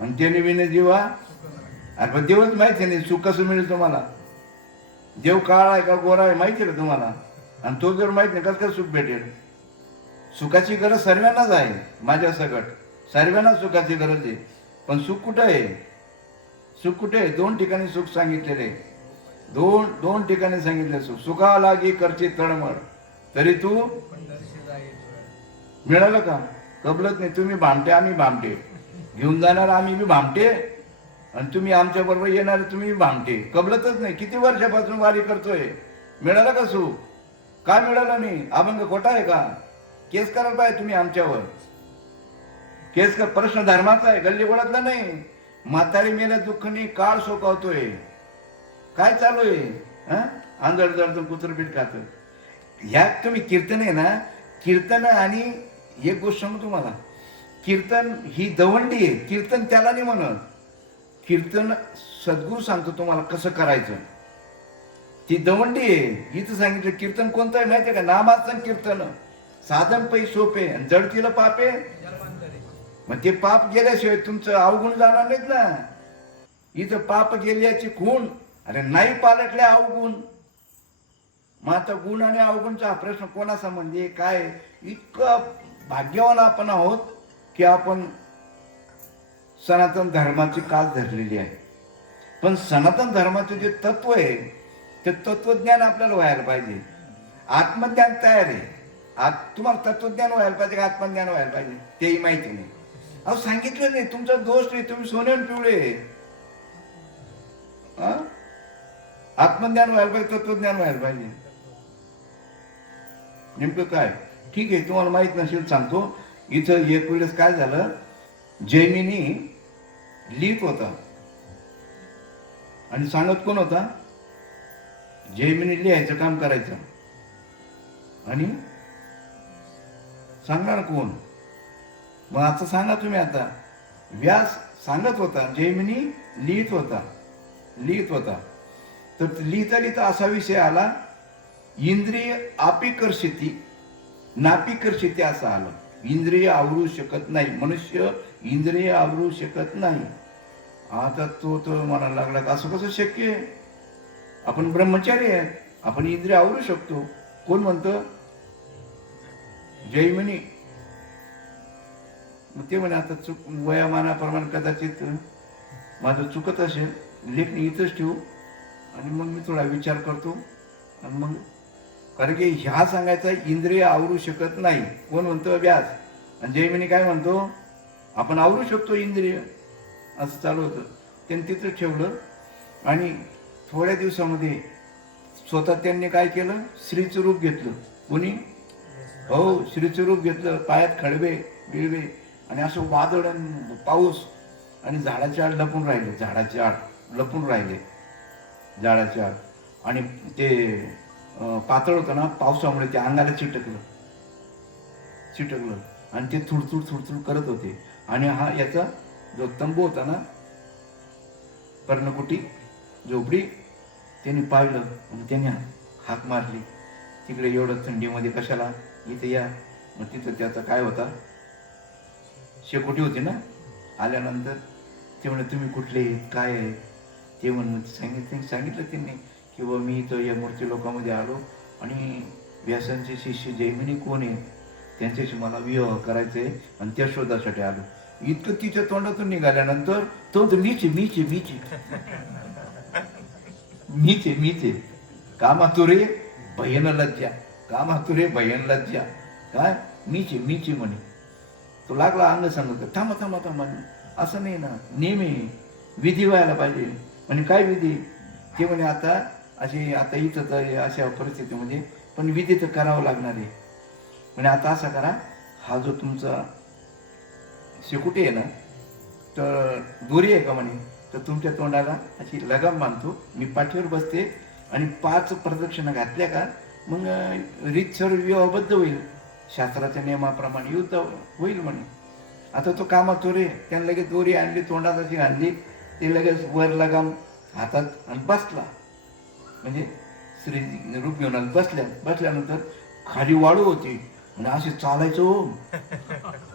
आणि त्याने विने जीवा. अरे पण देवच माहिती नाही. सुख कसं मिळेल तुम्हाला? देव काळा आहे का गोरा आहे माहिती आहे का तुम्हाला? आणि तो जर माहित नाही कसं काय सुख भेटेल? सुखाची गरज सर्वांनाच आहे. माझ्या सकट सर्वांना सुखाची गरज आहे. पण सुख कुठं आहे? सुख कुठे आहे? 2 ठिकाणी सुख सांगितलेले. दोन ठिकाणी सांगितले सुख. सुखा लागी करची तळमळ तरी तू मिळालं का? कबलत नाही. तुम्ही भामटे आम्ही भामटे, घेऊन जाणार आम्ही बी भामटे, आणि तुम्ही आमच्या बरोबर येणार तुम्ही भामटे. कबलतच नाही. किती वर्षापासून वारी करतोय, मिळालं का सुख? काय मिळालं नाही? अभंग खोटा आहे का? केस करायला पाहिजे तुम्ही आमच्यावर. केस का प्रश्न धर्माचा आहे, गल्ली ओळखला नाही. म्हातारी मेल्या दुःखनी काळ सोकावतोय. काय चालू आहे? आंधळ जड कुत्रपीठ खात. ह्यात तुम्ही कीर्तन आहे ना, कीर्तन आणि एक गोष्ट सांगू तुम्हाला, कीर्तन ही दवंडी आहे. कीर्तन त्याला नाही म्हणत. कीर्तन सद्गुरू सांगतो तुम्हाला कसं करायचं. ती दवंडी आहे. इथं सांगितलं कीर्तन कोणतं आहे माहितीये का? नामाचं कीर्तन. साधन पै सोपे आणि जडतीला पापे. मग ते पाप गेल्याशिवाय तुमचं अवगुण जाणार नाहीत ना. इथं पाप गेल्याची खूण. अरे नाही पालटले अवगुण. मग आता गुण आणि अवगुणचा हा प्रश्न कोणाचा म्हणजे काय? इतकं भाग्यवान आपण आहोत की आपण सनातन धर्माची कास धरलेली आहे. पण सनातन धर्माचं जे तत्व आहे ते तत्वज्ञान आपल्याला व्हायला पाहिजे. आत्मज्ञान तयार आहे. तुम्हाला तत्वज्ञान व्हायला पाहिजे का आत्मज्ञान व्हायला पाहिजे तेही माहिती नाही. अहो सांगितलं नाही, तुमचा दोष नाही, तुम्ही सोने पिवळे. आत्मज्ञान व्हायला पाहिजे, तत्वज्ञान व्हायला पाहिजे. नेमकं काय? ठीक आहे, तुम्हाला माहित नसेल सांगतो. इथं एक वेळेस काय झालं, जैमिनी लिहित होता आणि सांगत कोण होता? जैमिनी लिहायचं काम करायचं आणि सांगणार कोण? मग आता सांगा तुम्ही. आता व्यास सांगत होता, जैमिनी लिहित होता. तर लिहिता लिहिता असा विषय आला, इंद्रिय आपिकर्षिती नापिकर्षिती असं आलं. इंद्रिय आवरू शकत नाही, मनुष्य इंद्रिय आवरू शकत नाही. आता तो म्हणायला लागला, असं कसं शक्य आहे? आपण ब्रह्मचारी आहे, आपण इंद्रिय आवरू शकतो. कोण म्हणतं? जैमिनी. मग ते म्हणे, आता चूक वयामानाप्रमाणे कदाचित माझं चुकत असेल, लेखणी इथंच ठेवू आणि मग मी थोडा विचार करतो. आणि मग कारण की ह्या सांगायचा इंद्रिय आवरू शकत नाही. कोण म्हणतो? व्यास. आणि जैमिनी काय म्हणतो? आपण आवरू शकतो इंद्रिय. असं चालू होतं. त्यांनी तिथं ठेवलं आणि थोड्या दिवसामध्ये स्वतः त्यांनी काय केलं? श्रीचं रूप घेतलं. कोणी? हो, श्रीचं रूप घेतलं. पायात खडबे बिळवे आणि असं वादळ आणि पाऊस आणि झाडाच्या आड लपून राहिले. झाडाच्या आड लपून राहिले. झाडाच्या आड. आणि ते पातळ होतं ना, पावसामुळे ते अंगाला चिटकलं आणि ते थुडथुड करत होते. आणि हा याचा जो तंबू होता ना, पर्णकुटी झोपडी, त्यांनी पाहिलं आणि त्याने हाक मारली, तिकडे एवढं थंडीमध्ये कशाला, इथे या. मग तिथं त्याचा काय होता? शेकोटी होती ना. आल्यानंतर ते म्हणे, तुम्ही कुठले काय आहे? ते म्हणून सांगितलं त्यांनी की बाबा मी इथं या मूर्ती लोकांमध्ये आलो आणि व्यासांचे शिष्य जैमिनी कोण आहे त्यांच्याशी मला विवाह करायचा आहे आणि त्या शोधासाठी आलो. इतकं तिच्या तोंडातून निघाल्यानंतर तो मीचे कामातुरे भयन लज्जा. काय मीचे म्हणे. तो लागला अंग सांगत, थांबा असं नाही ना, नेहमी विधी व्हायला पाहिजे. म्हणजे काय विधी? ते म्हणे आता इथं तर अशा परिस्थितीमध्ये पण विधी तर करावं लागणार आहे. म्हणजे आता असा करा, हा जो तुमचा शेकुटी आहे ना, तर दोरी आहे का म्हणे, तर तुमच्या तोंडाला अशी लगाम बांधतो, मी पाठीवर बसते आणि 5 प्रदक्षिणा घातल्या का मग रीतसर विवाहबद्ध होईल, शास्त्राच्या नियमाप्रमाणे युद्ध होईल म्हणे. आता तो कामात रे, त्याने लगेच दोरी आणली, तोंडात अशी आणली, ते लगेच वर लगाम हातात आणि बसला. म्हणजे श्री रूप घेऊन बसल्यानंतर खाली वाळू होती आणि असे चालायचं.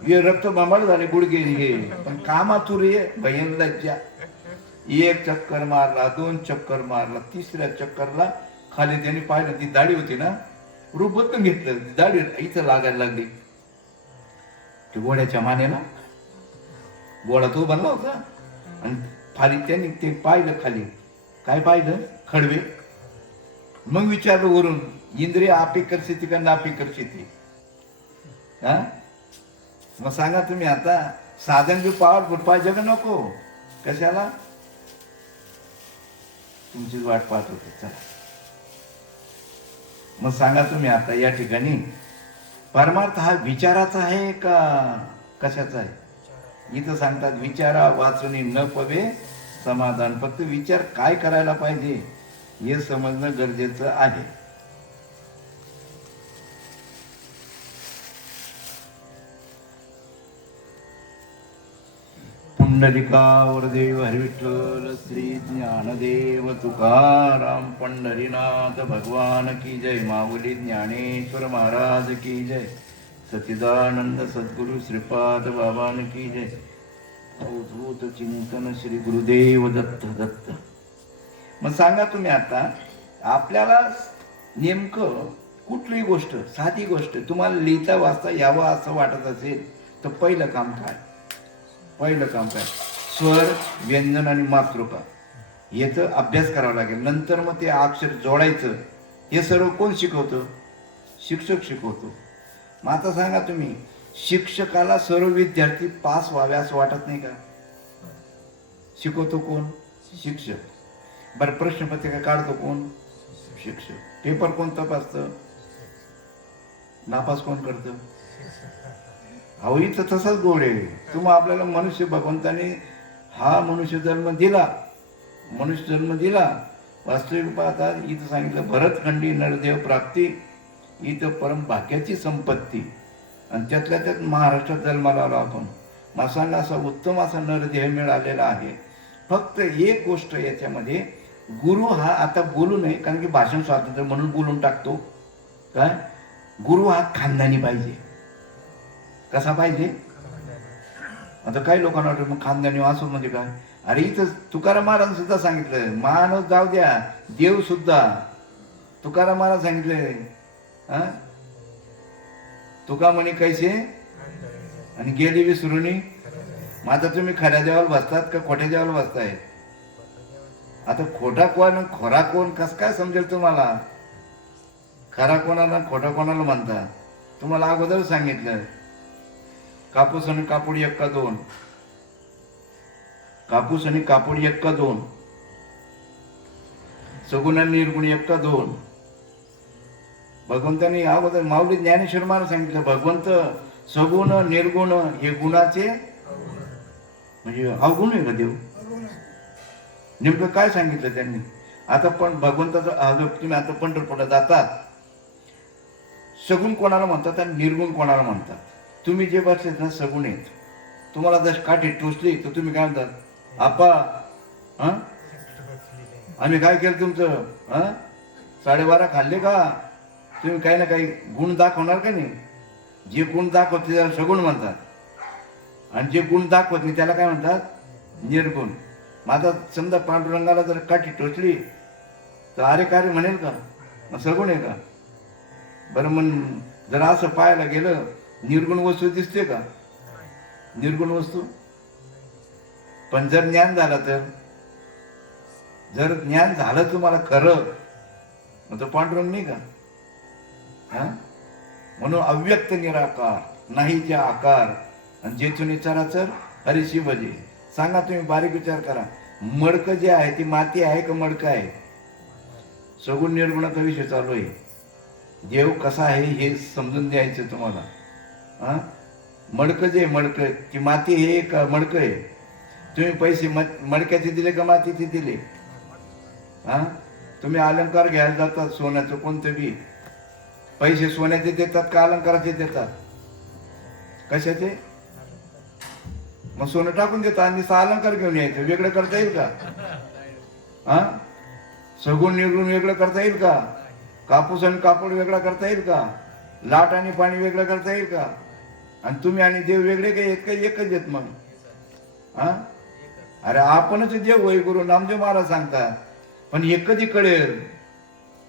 हे रक्त बांबाळ झाले गुडघे हे. पण कामातूर हे भयन लज्जा. 1 चक्कर मारला, 2 चक्कर मारला, 3ऱ्या चक्करला खाली त्यांनी पाहिलं, ती दाढी होती ना, रूप बदलून घेतलं. दाढी इथं लागायला लागली. ते घोड्याच्या मानेला घोडा तो बनला होता आणि खाली त्यांनी ते पाहिलं, खाली काय पाहिलं? खडवे. मग विचारलं वरून, इंद्रिय आपिकर्षिती का नापिकर्षिती? हा, मग सांगा तुम्ही. आता साधन बी पॉवरफुल पाहिजे का नको? कशाला? तुमची वाट पाहत होते. चला मग सांगा तुम्ही. आता या ठिकाणी परमार्थ हा विचाराचा आहे का कशाचा आहे? इथं सांगतात, विचारा वाचनी न पवे समाधान. फक्त विचार काय करायला पाहिजे हे समजणं गरजेचं आहे. पुंडलिकावर देव हरिविठ्ठल श्री ज्ञानदेव तुकाराम पंढरीनाथ भगवान की जय. माऊली ज्ञानेश्वर महाराज की जय. सच्चिदानंद सद्गुरु श्रीपाद बाबान की जय. अवधूत चिंतन श्री गुरुदेव दत्त दत्त. मग सांगा तुम्ही आता आपल्याला नेमकं कुठलीही गोष्ट, साधी गोष्ट तुम्हाला लिहिता वाचता यावं असं वाटत असेल तर पहिलं काम काय? पहिलं काम काय? स्वर, व्यंजन आणि मातृका याचा अभ्यास करावा लागेल. नंतर मग ते अक्षर जोडायचं. हे सर्व कोण शिकवतं? शिक्षक शिकवतो. मग आता सांगा तुम्ही, शिक्षकाला सर्व विद्यार्थी पास व्हावे असं वाटत नाही का? शिकवतो कोण? शिक्षक. बरं, प्रश्नपत्रिका काढतो कोण? शिक्षक. पेपर कोण तपासतं? नापास कोण करतं? अहो, इथं तसाच गोड आहे. तुम्हा आपल्याला मनुष्य भगवंताने हा मनुष्य जन्म दिला. वास्तविक पाहता इथं सांगितलं, भरतखंडी नरदेव प्राप्ती इथं परम भाग्याची संपत्ती. आणि त्यातल्या त्यात महाराष्ट्रात जन्माला आलो आपण. मासांना असा उत्तम असा नरदेह मिळालेला आहे. फक्त एक गोष्ट याच्यामध्ये, गुरु हा आता बोलू नये, कारण की भाषण स्वातंत्र्य म्हणून बोलून टाकतो. काय? गुरु हा खानदानी पाहिजे. कसा पाहिजे? आता काही लोकांना वाटतं मग खानदानी असो म्हणजे काय? अरे इथं तुकाराम महाराज सुद्धा सांगितलं, मानव जाऊ द्या, देव सुद्धा. तुकाराम महाराज सांगितले, तुका म्हणे कैसे आणि गेली विसरुनी. मग आता तुम्ही खऱ्या देवाला बसतात का खोट्या देवाला बसताय? आता खोटा कोण खोरा कोण कस काय समजेल तुम्हाला? खरा कोणाला खोटा कोणाला म्हणता? तुम्हाला अगोदर सांगितलं, कापूस आणि कापड एक का दोन. कापूस आणि कापड एक का दोन. सगुण आणि निर्गुण एक का दोन. भगवंतांनी अगोदर माऊली ज्ञानेश्वर महाराज सांगितलं, भगवंत सगुण निर्गुण हे गुणाचे म्हणजे अवगुण आहे का देव? नेमकं काय सांगितलं त्यांनी? आता पण भगवंताचं तुम्ही आता पंढरपूरला जातात, सगुण कोणाला म्हणतात आणि निर्गुण कोणाला म्हणतात? तुम्ही जे बसलेत ना सगुण आहेत. तुम्हाला जर काठी टोचली तर तुम्ही काय म्हणतात? आपा आम्ही काय केलं तुमचं? 12.5 खाल्ले का? तुम्ही काही ना काही गुण दाखवणार का नाही? जे गुण दाखवते त्याला सगुण म्हणतात, आणि जे गुण दाखवत नाही त्याला काय म्हणतात? निर्गुण. माझा समजा पांडुरंगाला जर काठी टोचली तर अरे कार्य म्हणेल का? मग सगुण आहे का? बरं, मग जर असं पाहायला गेलं, निर्गुण वस्तू दिसते का? निर्गुण वस्तू. पण जर ज्ञान झालं तर, जर ज्ञान झालं तुम्हाला खरं, मग तो पांडुरंग नाही का? म्हणून अव्यक्त निराकार नाही जे आकार, आणि जेथून चराचर हरिशी भजे. सांगा तुम्ही, बारीक विचार करा. मडकं जे आहे ती माती आहे का मडकं आहे? सगुण निर्गुणाचा विषय चालू आहे. देव कसा आहे हे समजून द्यायचं तुम्हाला. मडकं जे मडकं ती माती हे का मडकं आहे? तुम्ही पैसे मडक्याचे दिले का मातीचे दिले? तुम्ही अलंकार घ्यायला जातात सोन्याचं कोणतं बी, पैसे सोन्याचे देतात का अलंकाराचे देतात? कशाचे? मग सोनं टाकून देतात आणि अलंकार घेऊन यायचं. वेगळं करता येईल का? सगुण निर्गुण वेगळं करता येईल का? कापूस आणि कापड वेगळा करता येईल का? लाट आणि पाणी वेगळं करता येईल का? आणि तुम्ही आणि देव वेगळे काही एकच येत मग? अरे आपणच देव होय, गुरु नामदेव महाराज सांगतात. पण हे कधी कळेल?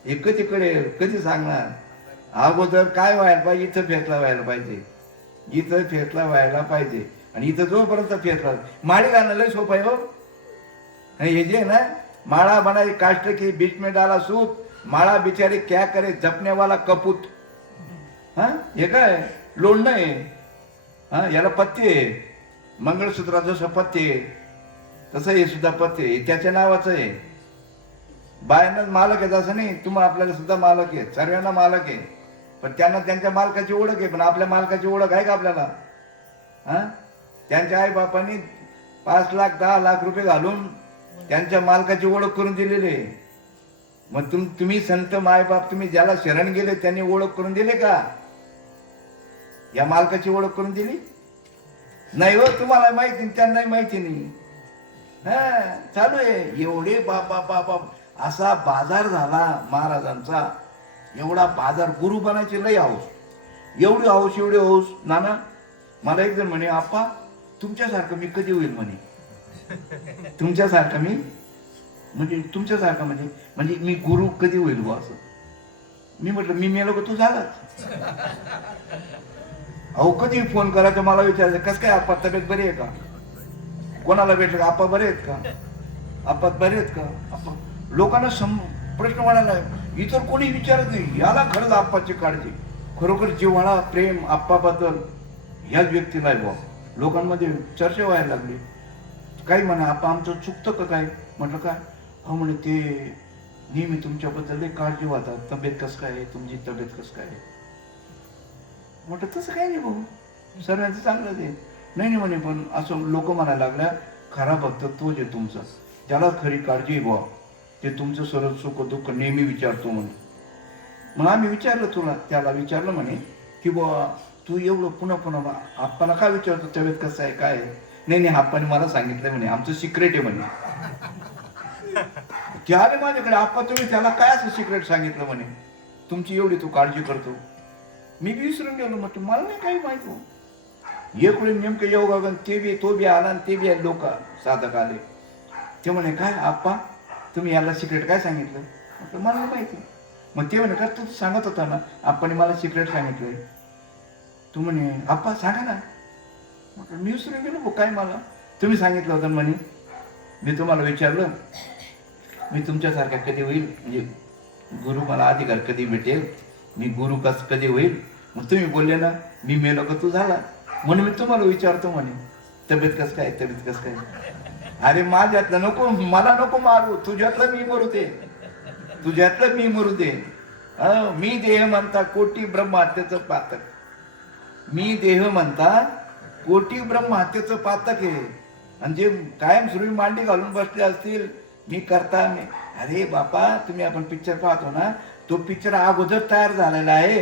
हे कधी कळेल? कधी सांगणार? अगोदर काय व्हायला पाहिजे? इथं फेसला व्हायला पाहिजे. इथं फेसला व्हायला पाहिजे. आणि इथं जोपर्यंत फेसला, माळी घालणं लय सोपं आहे हो. हे जे ना, माळा बनाई काष्ट की बीच में डाला सूत, माळा बिचारे क्या करे जपने वाला कपूत. हे काय लोण नाही. याला पत्ते आहे. मंगळसूत्राचं जसं पत्ते तसं हे सुद्धा पत्ते त्याच्या नावाचं आहे. बायांनाच मालक आहेत असं नाही, तुम्हाला आपल्याला सुद्धा मालक आहे, सर्वांना मालक आहे. पण त्यांना त्यांच्या मालकाची ओळख आहे, पण आपल्या मालकाची ओळख आहे का आपल्याला? त्यांच्या आई बापांनी 5 लाख 10 लाख रुपये घालून त्यांच्या मालकाची ओळख करून दिलेली आहे. मग तुम्ही संत मायबाप तुम्ही ज्याला शरण गेले त्यांनी ओळख करून दिले का? या मालकाची ओळख करून दिली? नाही हो, तुम्हाला माहिती नाही, त्यांनाही माहिती नाही. हा चालू आहे एवढे बाबा बाबा. असा बाजार झाला महाराजांचा, एवढा बाजार. गुरु बनायचे लय हौस, एवढी हौस एवढी हौस. नाना मला एक जण म्हणे, आप्पा तुमच्यासारखं मी कधी होईल म्हणे. तुमच्यासारखं मी म्हणजे तुमच्यासारखं म्हणजे म्हणजे मी गुरु कधी होईल बुवा असं. मी म्हटलं मी मेलो का तू झालाच. अहो कधी फोन करायचं मला विचारायचं, कसं काय आप्पा तब्येत बरी आहे का, कोणाला भेटलं का, आप्पा बरे आहेत का, आप्पा बरे आहेत का. आप्पा लोकांना प्रश्न वाढायला इतर कोणी विचारत नाही. याला खरंच आप्पाची काळजी, खरोखर जिव्हाळा प्रेम आप्पाबद्दल ह्याच व्यक्तीला आहे बुवा. लोकांमध्ये चर्चा व्हायला लागली. काही म्हणा आप्पा आमचं चुकतं का काय. म्हटलं काय. हो म्हणे ते नेहमी तुमच्याबद्दल लई काळजी वाहतात, तब्येत कसं काय आहे, तुमची तब्येत कसं काय आहे. म्हटलं तसं काही नाही भाऊ, सर्वांचं चांगलंच आहे. नाही नाही म्हणे, पण असं लोक म्हणायला लागल्या खरा भक्त तोच आहे तुमचा, त्याला खरी काळजी आहे बुवा, ते तुमचं सर्व सुख दुःख नेहमी विचारतो म्हणे. मग आम्ही विचारलं तुला, त्याला विचारलं म्हणे की बुवा तू एवढं पुन्हा पुन्हा आप्पाला काय विचारतो तब्येत कसं आहे काय आहे. नाही नाही आप्पाने मला सांगितलं म्हणे, आमचं सिक्रेट आहे म्हणे. ते आले माझ्याकडे, आप्पा तुम्ही त्याला काय असं सिक्रेट सांगितलं म्हणे, तुमची एवढी तू काळजी करतो. मी बी विसरून गेलो. म्हटलं मला नाही काही माहित हो. एक वेळी नेमकं येऊ ते बी तो बी आला आणि ते बी लोक साधक आले. ते म्हणे काय आप्पा तुम्ही याला सिक्रेट काय सांगितलं. म्हटलं मला नाही माहिती. मग ते म्हणे का तू सांगत होता ना आप्पाने मला सिक्रेट सांगितलंय. तू म्हणे आप्पा सांगा ना. म्हटलं मी विसरून गेलो काय मला तुम्ही सांगितलं होतं म्हणे. मी तुम्हाला विचारलं मी तुमच्यासारखा कधी होईल, म्हणजे गुरु मला अधिकार कधी भेटेल, मी गुरु कस कधी होईल. मग तुम्ही बोलले ना मी मेलो का तू झाला, म्हणून मी तुम्हाला विचारतो म्हणे तब्येत कसं काय तब्येत कसं काय. अरे माझ्यातलं नको, मला नको मारू, तुझ्यातलं मी मरू दे, तुझ्यातलं मी मरू दे. मी देह म्हणता कोटी ब्रह्महत्येचं पातक, मी देह म्हणता कोटी ब्रह्महत्येचं पातक आहे. आणि जे कायम सुरू मांडी घालून बसले असतील मी करता मी. अरे बापा तुम्ही आपण पिक्चर पाहतो ना, तो पिक्चर अगोदर तयार झालेला आहे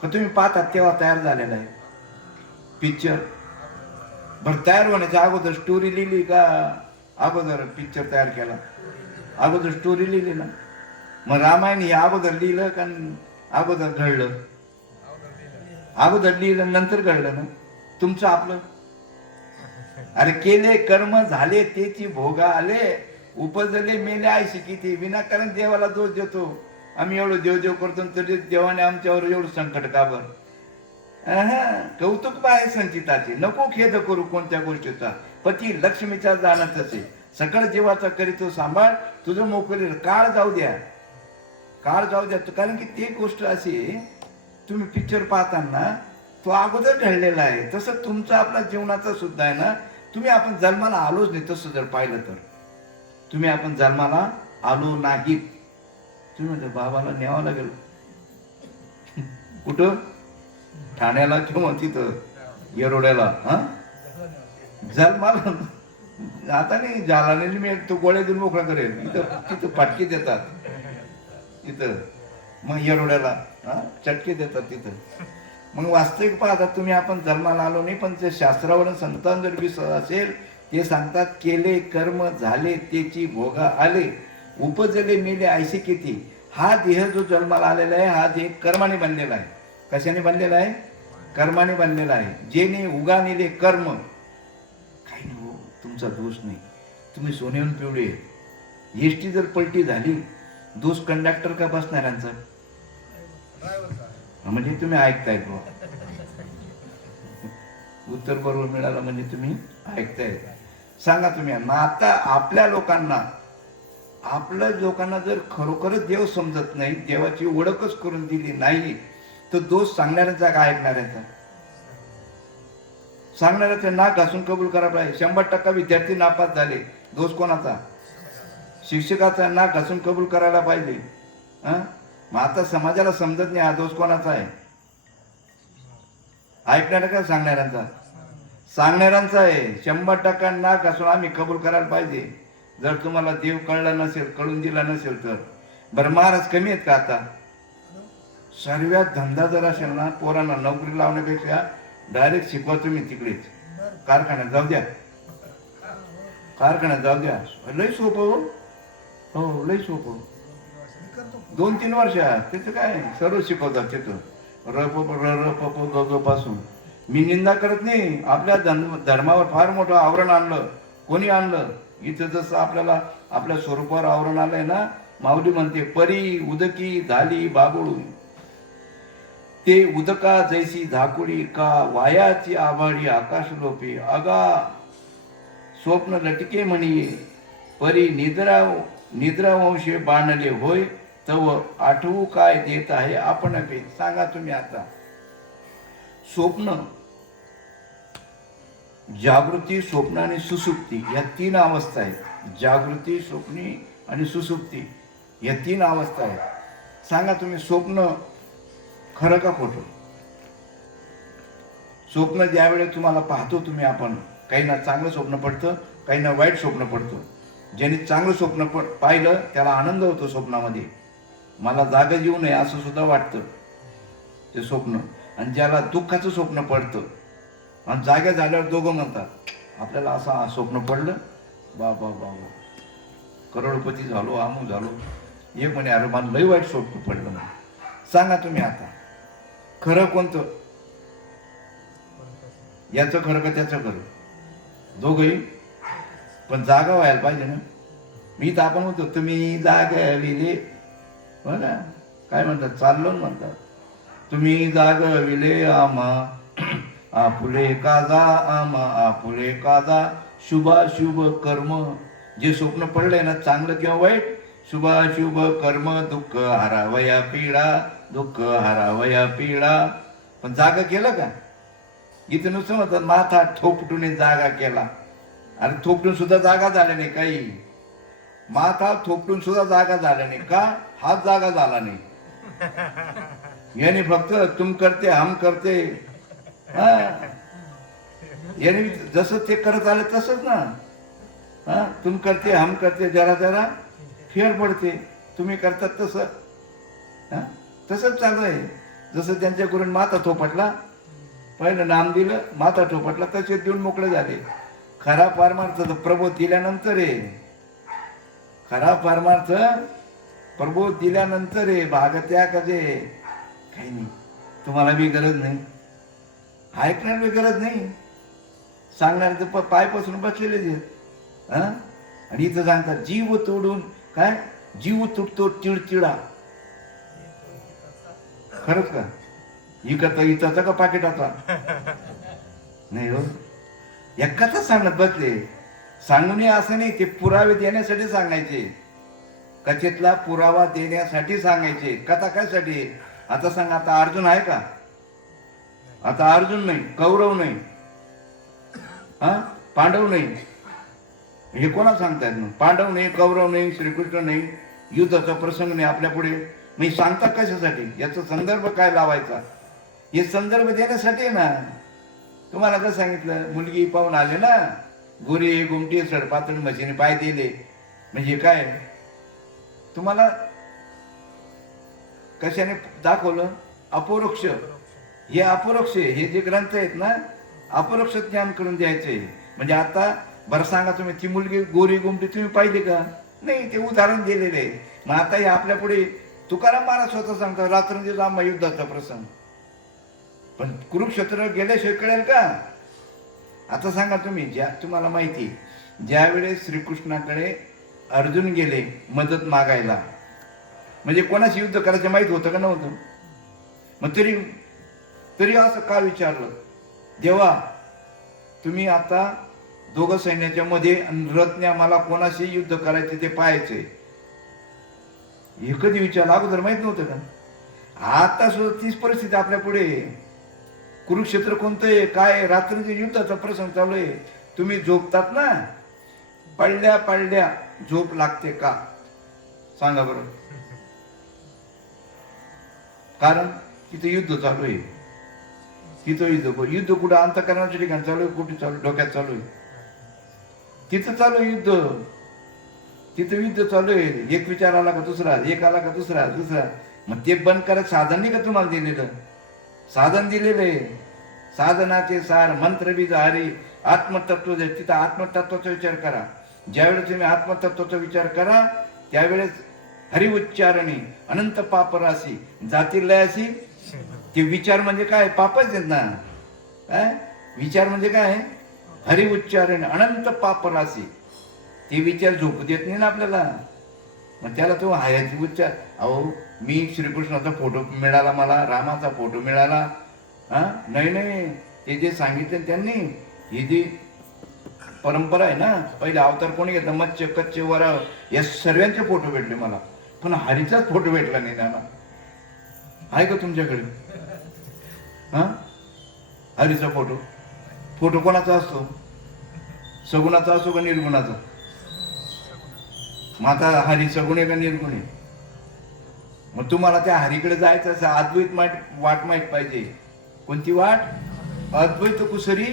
का तुम्ही पाहतात तेव्हा तयार झालेला आहे पिक्चर. बरं तयार होण्याच्या अगोदर स्टोरी लिहिली का अगोदर पिक्चर तयार केला. अगोदर स्टोरी लिहिली ना. मग रामायण हे अगोदर लिहिलं का अगोदर घडलं. अगोदर लिहिलं नंतर घडलं ना. तुमचं आपलं अरे केले कर्म झाले तेची भोगा आले, उपजले मेले आयशी किती. विनाकारण देवाला दोष देतो आम्ही. एवढं देव देव करतो तरी देवाने आमच्यावर एवढं संकट का बरं. कौतुक आहे संचिताचे, नको खेद करू कोणत्या गोष्टीचा. पती लक्ष्मीचा जाणत असे, सकळ जीवाचा करीतो सांभाळ, तुझं मोकळी काळ जाऊ द्या, काळ जाऊ द्या. कारण की ती गोष्ट अशी तुम्ही पिक्चर पाहताना तो अगोदर घडलेला आहे. तसं तुमचं आपला जीवनाचा सुद्धा आहे ना. तुम्ही आपण जन्माला आलोच नाही. तसं जर पाहिलं तर तुम्ही आपण जन्माला आलो नाहीत. तुम्ही म्हणता बाबाला न्यावं लागेल कुठं, ठाण्याला किंवा तिथं येरोड्याला. जन्माला आता नाही झाला नाही, मी तो गोळ्या देऊन मोकळा करेल. तिथं तिथं पाटकी देतात तिथं, मग येरोड्याला चटके देतात तिथं. मग वास्तविक पाहता तुम्ही आपण जन्माला आलो नाही. पण ते शास्त्रावरून संतान जर विश्वास असेल ते सांगतात केले कर्म झाले तेची भोगा आले, उपजले मेले ऐसे किती. हा देह जो जन्माला आलेला आहे हा देह कर्माने बनलेला आहे. कशाने बनलेला आहे. कर्माने बनलेला आहे. जेने उगा नेले कर्म. काही नाही हो, तुमचा दोष नाही. तुम्ही सोन्याहून पिवळे. एसटी जर पलटी झाली दोष कंडक्टर का बसणाऱ्यांचा. म्हणजे तुम्ही ऐकताय बघ, उत्तर बरोबर मिळालं म्हणजे तुम्ही ऐकताय. सांगा तुम्ही. आता आपल्या लोकांना जर खरोखरच देव समजत नाही, देवाची ओळखच करून दिली नाही, तर दोष सांगणाऱ्यांचा काय ऐकणाऱ्यांचा. सांगणाऱ्याचा नाक घासून कबूल करायला पाहिजे. 100% विद्यार्थी नापास झाले, दोष कोणाचा. शिक्षकाचा नाक घासून कबूल करायला पाहिजे. मग आता समाजाला समजत नाही हा दोष कोणाचा आहे. ऐकणाऱ्या का सांगणाऱ्यांचा. सांगणाऱ्यांचा आहे. 100% नाक घासून आम्ही कबूल करायला पाहिजे. जर तुम्हाला देव कळला नसेल, कळून दिला नसेल तर. बरं महाराज कमी आहेत का आता. सर्वात धंदा जर असेल ना पोरांना नोकरी लावण्यापेक्षा डायरेक्ट शिकवा तुम्ही तिकडेच. कारखान्यात जाऊ द्या, कारखान्यात जाऊ द्या. लय सोपं हो, लय सोपं. 2-3 वर्ष त्याचं काय सर्व शिकवतात तिथं. र प प र र प प ग ग पासून. मी निंदा करत नाही. आपल्या धर्मावर फार मोठं आवरण आणलं. कोणी आणलं? इथं जसं आपल्याला आपल्या स्वरूपावर आवरण आलंय ना, माऊली म्हणते परी उदकी झाली बाबुळू, ते उदका जैसी झाकुडी का वायाची आभाळी आकाश लोपे, अगा स्वप्न लटके म्हणिये परी निद्रावंशे बाणले होय, तव आठवू काय देत आहे आपण पे. सांगा तुम्ही आता. स्वप्न, जागृती, स्वप्न आणि सुसुप्ती या 3 अवस्था आहेत. जागृती, स्वप्नी आणि सुसुप्ती या 3 अवस्था आहेत. सांगा तुम्ही स्वप्न खरं का खोटं? स्वप्न ज्यावेळेस तुम्हाला पाहतो तुम्ही, आपण काहींना चांगलं स्वप्न पडतं, काहींना वाईट स्वप्न पडतं. ज्यांनी चांगलं स्वप्न पाहिलं त्याला आनंद होतो स्वप्नामध्ये, मला जागा येऊ नये असं सुद्धा वाटतं ते स्वप्न. आणि ज्याला दुःखाचं स्वप्न पडतं आणि जागा झाल्यावर दोघं म्हणतात आपल्याला असं स्वप्न पडलं, बाबा बाबा करोडपती झालो, आमू झालो. एक म्हणे अरे मला लई वाईट स्वप्न पडलं म्हणे. सांगा तुम्ही आता खरं कोणतं? याचं खरं का त्याचं खरं? दोघंही. पण जागा व्हायला पाहिजे ना. मी तर आपण म्हणतो तुम्ही जागविले, हो ना, काय म्हणतात, चाललो म्हणतात, तुम्ही जागविले आम्हा आपुले काजा, आम्हा आपुले काजा, शुभाशुभ कर्म. जे स्वप्न पडलंय ना, चांगलं किंवा वाईट, शुभाशुभ कर्म, दुःख हरावया पीडा, दुःख हरावया पीडा. पण जागा केलं का? इथं नुसतं म्हणतात माथा थोपटून जागा केला. अरे थोपटून सुद्धा जागा झाल्या नाही काही. माथा थोपटून सुद्धा जागा झाल्या नाही का? हाच जागा झाला नाही. याने फक्त तुम करते हम करते, हा, याने जसं ते करत आले तसंच ना. हा, तुम करते हम करते, जरा जरा फेर पडते. तुम्ही करतात तसं, हा, तसंच चालू आहे. जसं त्यांच्याकडून माथा थोपटला, पहिलं नाम दिलं, माथा थोपटला, तसे देऊन मोकळे झाले. खरा पारमार्थ प्रबोध दिल्यानंतर आहे. खरा पारमार्थ प्रबोध दिल्यानंतर आहे. भागत्या कजे काही नाही. तुम्हाला बी गरज नाही, ऐकणार बी गरज नाही. सांगणार तर पायपासून बसलेले आहेत. आणि इथं सांगतात जीव तोडून काय, जीव तुटतो चिडचिडा. खरंच का? इथं का पाकिटाचा नाही हो. एकाच सांगत बसले. सांगून असं नाही, ते पुरावे देण्यासाठी सांगायचे. कथेतला पुरावा देण्यासाठी सांगायचे. कथा कशासाठी? आता सांग, आता अर्जुन आहे का? आता अर्जुन नाही, कौरव नाही, हा, पांडव नाही. हे कोणा सांगतायत मग? पांडव नाही, कौरव नाही, श्रीकृष्ण नाही, युद्धाचा प्रसंग नाही आपल्या पुढे. मी सांगता कशासाठी? याचा संदर्भ काय लावायचा? हे संदर्भ देण्यासाठी ना. तुम्हाला कसं सांगितलं, मुलगी पाहून आले ना, गोरी गुमटी सडपातळ म्हशीने पाय दिले, म्हणजे काय तुम्हाला कशाने दाखवलं? अपरोक्ष. हे अपरोक्ष, हे जे ग्रंथ आहेत ना, अपरोक्ष ज्ञान करून द्यायचे. म्हणजे आता बरं सांगा तुम्ही, ती मुलगी गोरी गुमटी तुम्ही पाहिली का? नाही, ते उदाहरण दिलेले आहे. मग आता हे आपल्या पुढे तुकाराम महाराज स्वतः सांगतात रात्रंदिवस आम्हा युद्धाचा प्रसंग. पण कुरुक्षेत्र गेल्याशिवाय कळेल का? आता सांगा तुम्ही, ज्या तुम्हाला माहिती, ज्या वेळेस श्रीकृष्णाकडे अर्जुन गेले मदत मागायला, म्हणजे कोणाशी युद्ध करायचं माहित होतं का नव्हतं? मग तरी असं का विचारलं, देवा तुम्ही आता दोघं सैन्याच्या मध्ये रत्न्या, मला कोणाशी युद्ध करायचे ते पाहायचे. हे कधी विचारलं? अगोदर माहित नव्हतं का? आता सुद्धा तीच परिस्थिती आपल्या पुढे. कुरुक्षेत्र कोणतं आहे, काय, रात्रीच्या युद्धाचा प्रसंग चालू आहे. तुम्ही झोपतात ना, पडल्या पडल्या झोप लागते का? सांगा बरं. कारण तिथे युद्ध चालू आहे. तिथं युद्ध कुठं अंतःकरणाच्या ठिकाणी चालू आहे, कुठे चालू, डोक्यात चालू आहे, तिथं चालू आहे युद्ध. तिथं युद्ध चालू आहे. एक विचार आला का दुसरा, एक आला का दुसरा. मग ते बंद करत साधन नाही का तुम्हाला दिलेलं? साधन दिलेलं आहे. साधनाचे सार मंत्र बीज हरी, आत्मतत्व तिथं आत्मतत्वाचा विचार करा. ज्यावेळेस तुम्ही आत्मतत्वाचा विचार करा त्यावेळेस हरि उच्चारणे अनंत पापराशी जाती लयाशी. ते विचार म्हणजे काय? पापच आहेत ना. काय विचार म्हणजे काय? हरि उच्चारणे अनंत पापराशी. ते विचार झोपू देत नाही ना आपल्याला. मग त्याला तो हयाची उच्चार. अहो मी श्रीकृष्णाचा फोटो मिळाला, मला रामाचा फोटो मिळाला. नाही नाही, ते जे सांगितलं त्यांनी, ही जी परंपरा आहे ना, पहिले अवतार कोणी घेतला? मत्स्य कच्चे वरा या सर्वांचे फोटो भेटले मला, पण हरीचाच फोटो भेटला नाही ना. आहे का तुमच्याकडे? हरीचा फोटो? फोटो कोणाचा असतो? सगुणाचा असो का निर्गुणाचा? मग आता हरी सगुण आहे का निर्गुण आहे? मग तुम्हाला त्या हरीकडे जायचं असं अद्वैत वाट माहीत पाहिजे. कोणती वाट? अद्वैत कुसरी.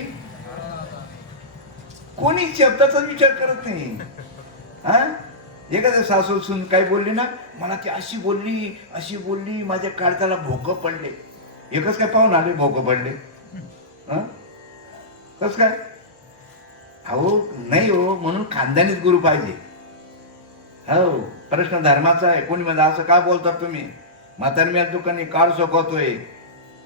कोणी शब्दाचा विचार करत नाही. एखाद्या सासू सुन काय बोलली ना, मला ती अशी बोलली माझ्या काळजाला भोकं पडले. एकच काय पाहून आले भोकं पडले? कस काय? अहो नाही हो, म्हणून खानदानीच गुरु पाहिजे. हो, प्रश्न धर्माचा आहे. कोणी म्हणजे असं का बोलतात तुम्ही? म्हातारी मी दुकानी काळ सोकवतोय,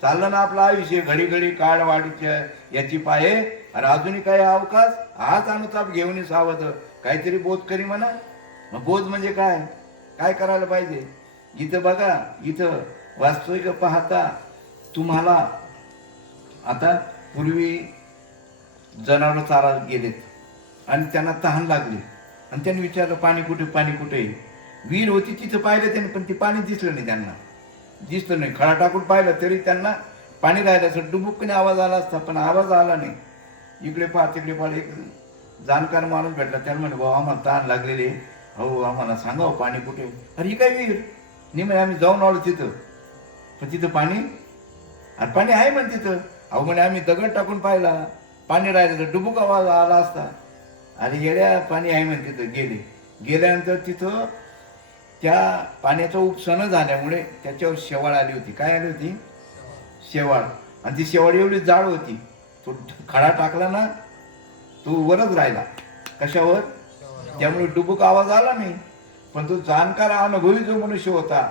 चाललं ना आपलं आयुष्य, घडी घडी काळ वाढीच्या याची पाये. अरे अजूनही काय अवकाश? हाच अनुताप घेऊन सावध, काहीतरी बोध करी म्हणा. मग बोध म्हणजे काय? काय करायला पाहिजे? इथं बघा, इथं वास्तविक पाहता तुम्हाला आता पूर्वी जनावर चारायला गेलेत आणि त्यांना तहान लागली आणि त्यांनी विचारलं पाणी कुठे, पाणी कुठे? विहीर होती तिथं पाहिलं त्यांनी, पण ती पाणी दिसलं नाही त्यांना. दिसलं नाही. खळा टाकून पाहिलं तरी त्यांना पाणी राहिलं असं. डुबुकने आवाज आला असता, पण आवाज आला नाही. इकडे पहा तिकडे पहा. एक जाणकार माणूस भेटला. त्याला म्हणे भाऊ आम्हाला तहान लागलेली, हो आम्हाला सांगा पाणी कुठे? अरे ही काय विहीर? नाही म्हणे आम्ही जाऊन आलो तिथं, पण तिथं पाणी, अरे पाणी आहे म्हणे तिथं. अहो म्हणे आम्ही दगड टाकून पाहिला, पाणी राहिलं तर डुबुक आवाज आला असता. अरे येड्या, पाणी आहे म्हणे तिथं. गेल्यानंतर तिथं त्या पाण्याचं उपसणं झाल्यामुळे त्याच्यावर शेवाळ आली होती. काय आली होती? शेवाळ. आणि ती शेवाळ एवढी जाड होती, तो खडा टाकला ना तो वरच राहिला. कशावर? त्यामुळे डुबुक आवाज आला नाही. पण तो जाणकार अनुभवी जो मनुष्य होता,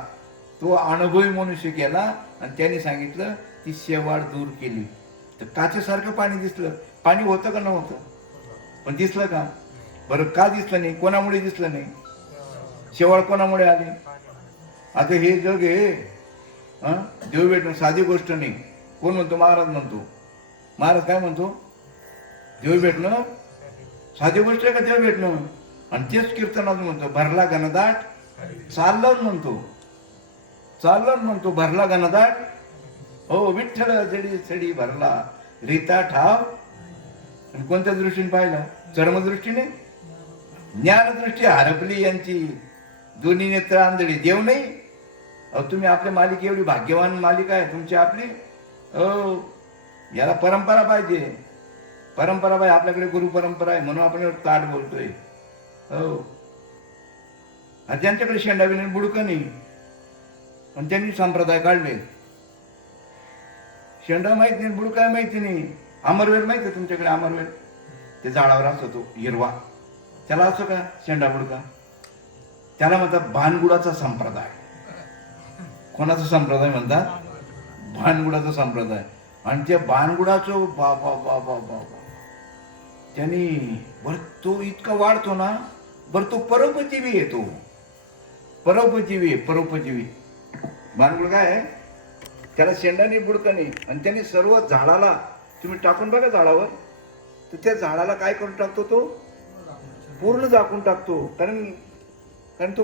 तो अनुभवी मनुष्य गेला आणि त्याने सांगितलं ती शेवाळ दूर केली. तर काचेसारखं पाणी दिसलं. पाणी होतं का नव्हतं? पण दिसलं का? बरं का दिसलं नाही? कोणामुळे दिसलं नाही? शेवाळ कोणामुळे आली? आता हे जग हे देव भेटणं साधी गोष्ट नाही. कोण म्हणतो? महाराज म्हणतो. महाराज काय म्हणतो? देव भेटणं साधी गोष्ट आहे का देव भेटणं? आणि तेच कीर्तनात म्हणतो, भरला घनदाट चाललं म्हणतो भरला घनदाट. हो विठ्ठल जडी सडी भरला रीता ठाव. आणि कोणत्या दृष्टीने पाहिलं? चर्मदृष्टीने. ज्ञानदृष्टी हरपली यांची, दोन्ही नेत्र आंधळी. देव नाही. अहो तुम्ही आपल्या मालिक एवढी भाग्यवान मालिका आहे तुमची आपली. हो, याला परंपरा पाहिजे. परंपरा पाहिजे. आपल्याकडे गुरु परंपरा आहे म्हणून आपण एवढं ताट बोलतोय. हो, ज्यांच्याकडे शेंडा बिना बुडकं नाही पण त्यांनी संप्रदाय काढले. शेंडा माहित नाही, बुडका माहिती नाही. अमरवेल माहिती आहे तुमच्याकडे? अमरवेल ते झाडावर असतो तो हिरवा, त्याला असं का शेंडा बुडका? त्याला म्हणतात भानगुडाचा संप्रदाय. कोणाचा संप्रदाय म्हणतात? भानगुडाचा संप्रदाय. आणि त्या भानगुडाचं बाबा त्यांनी बर तो इतका वाढतो ना, बर तो परोपजीवी येतो. परोपजीवी भानगुड काय आहे? त्याला शेंडा नाही, बुडका नाही. आणि त्यांनी सर्व झाडाला तुम्ही टाकून बघा झाडावर, तर त्या झाडाला काय करून टाकतो? तो पूर्ण झाकून टाकतो. कारण तो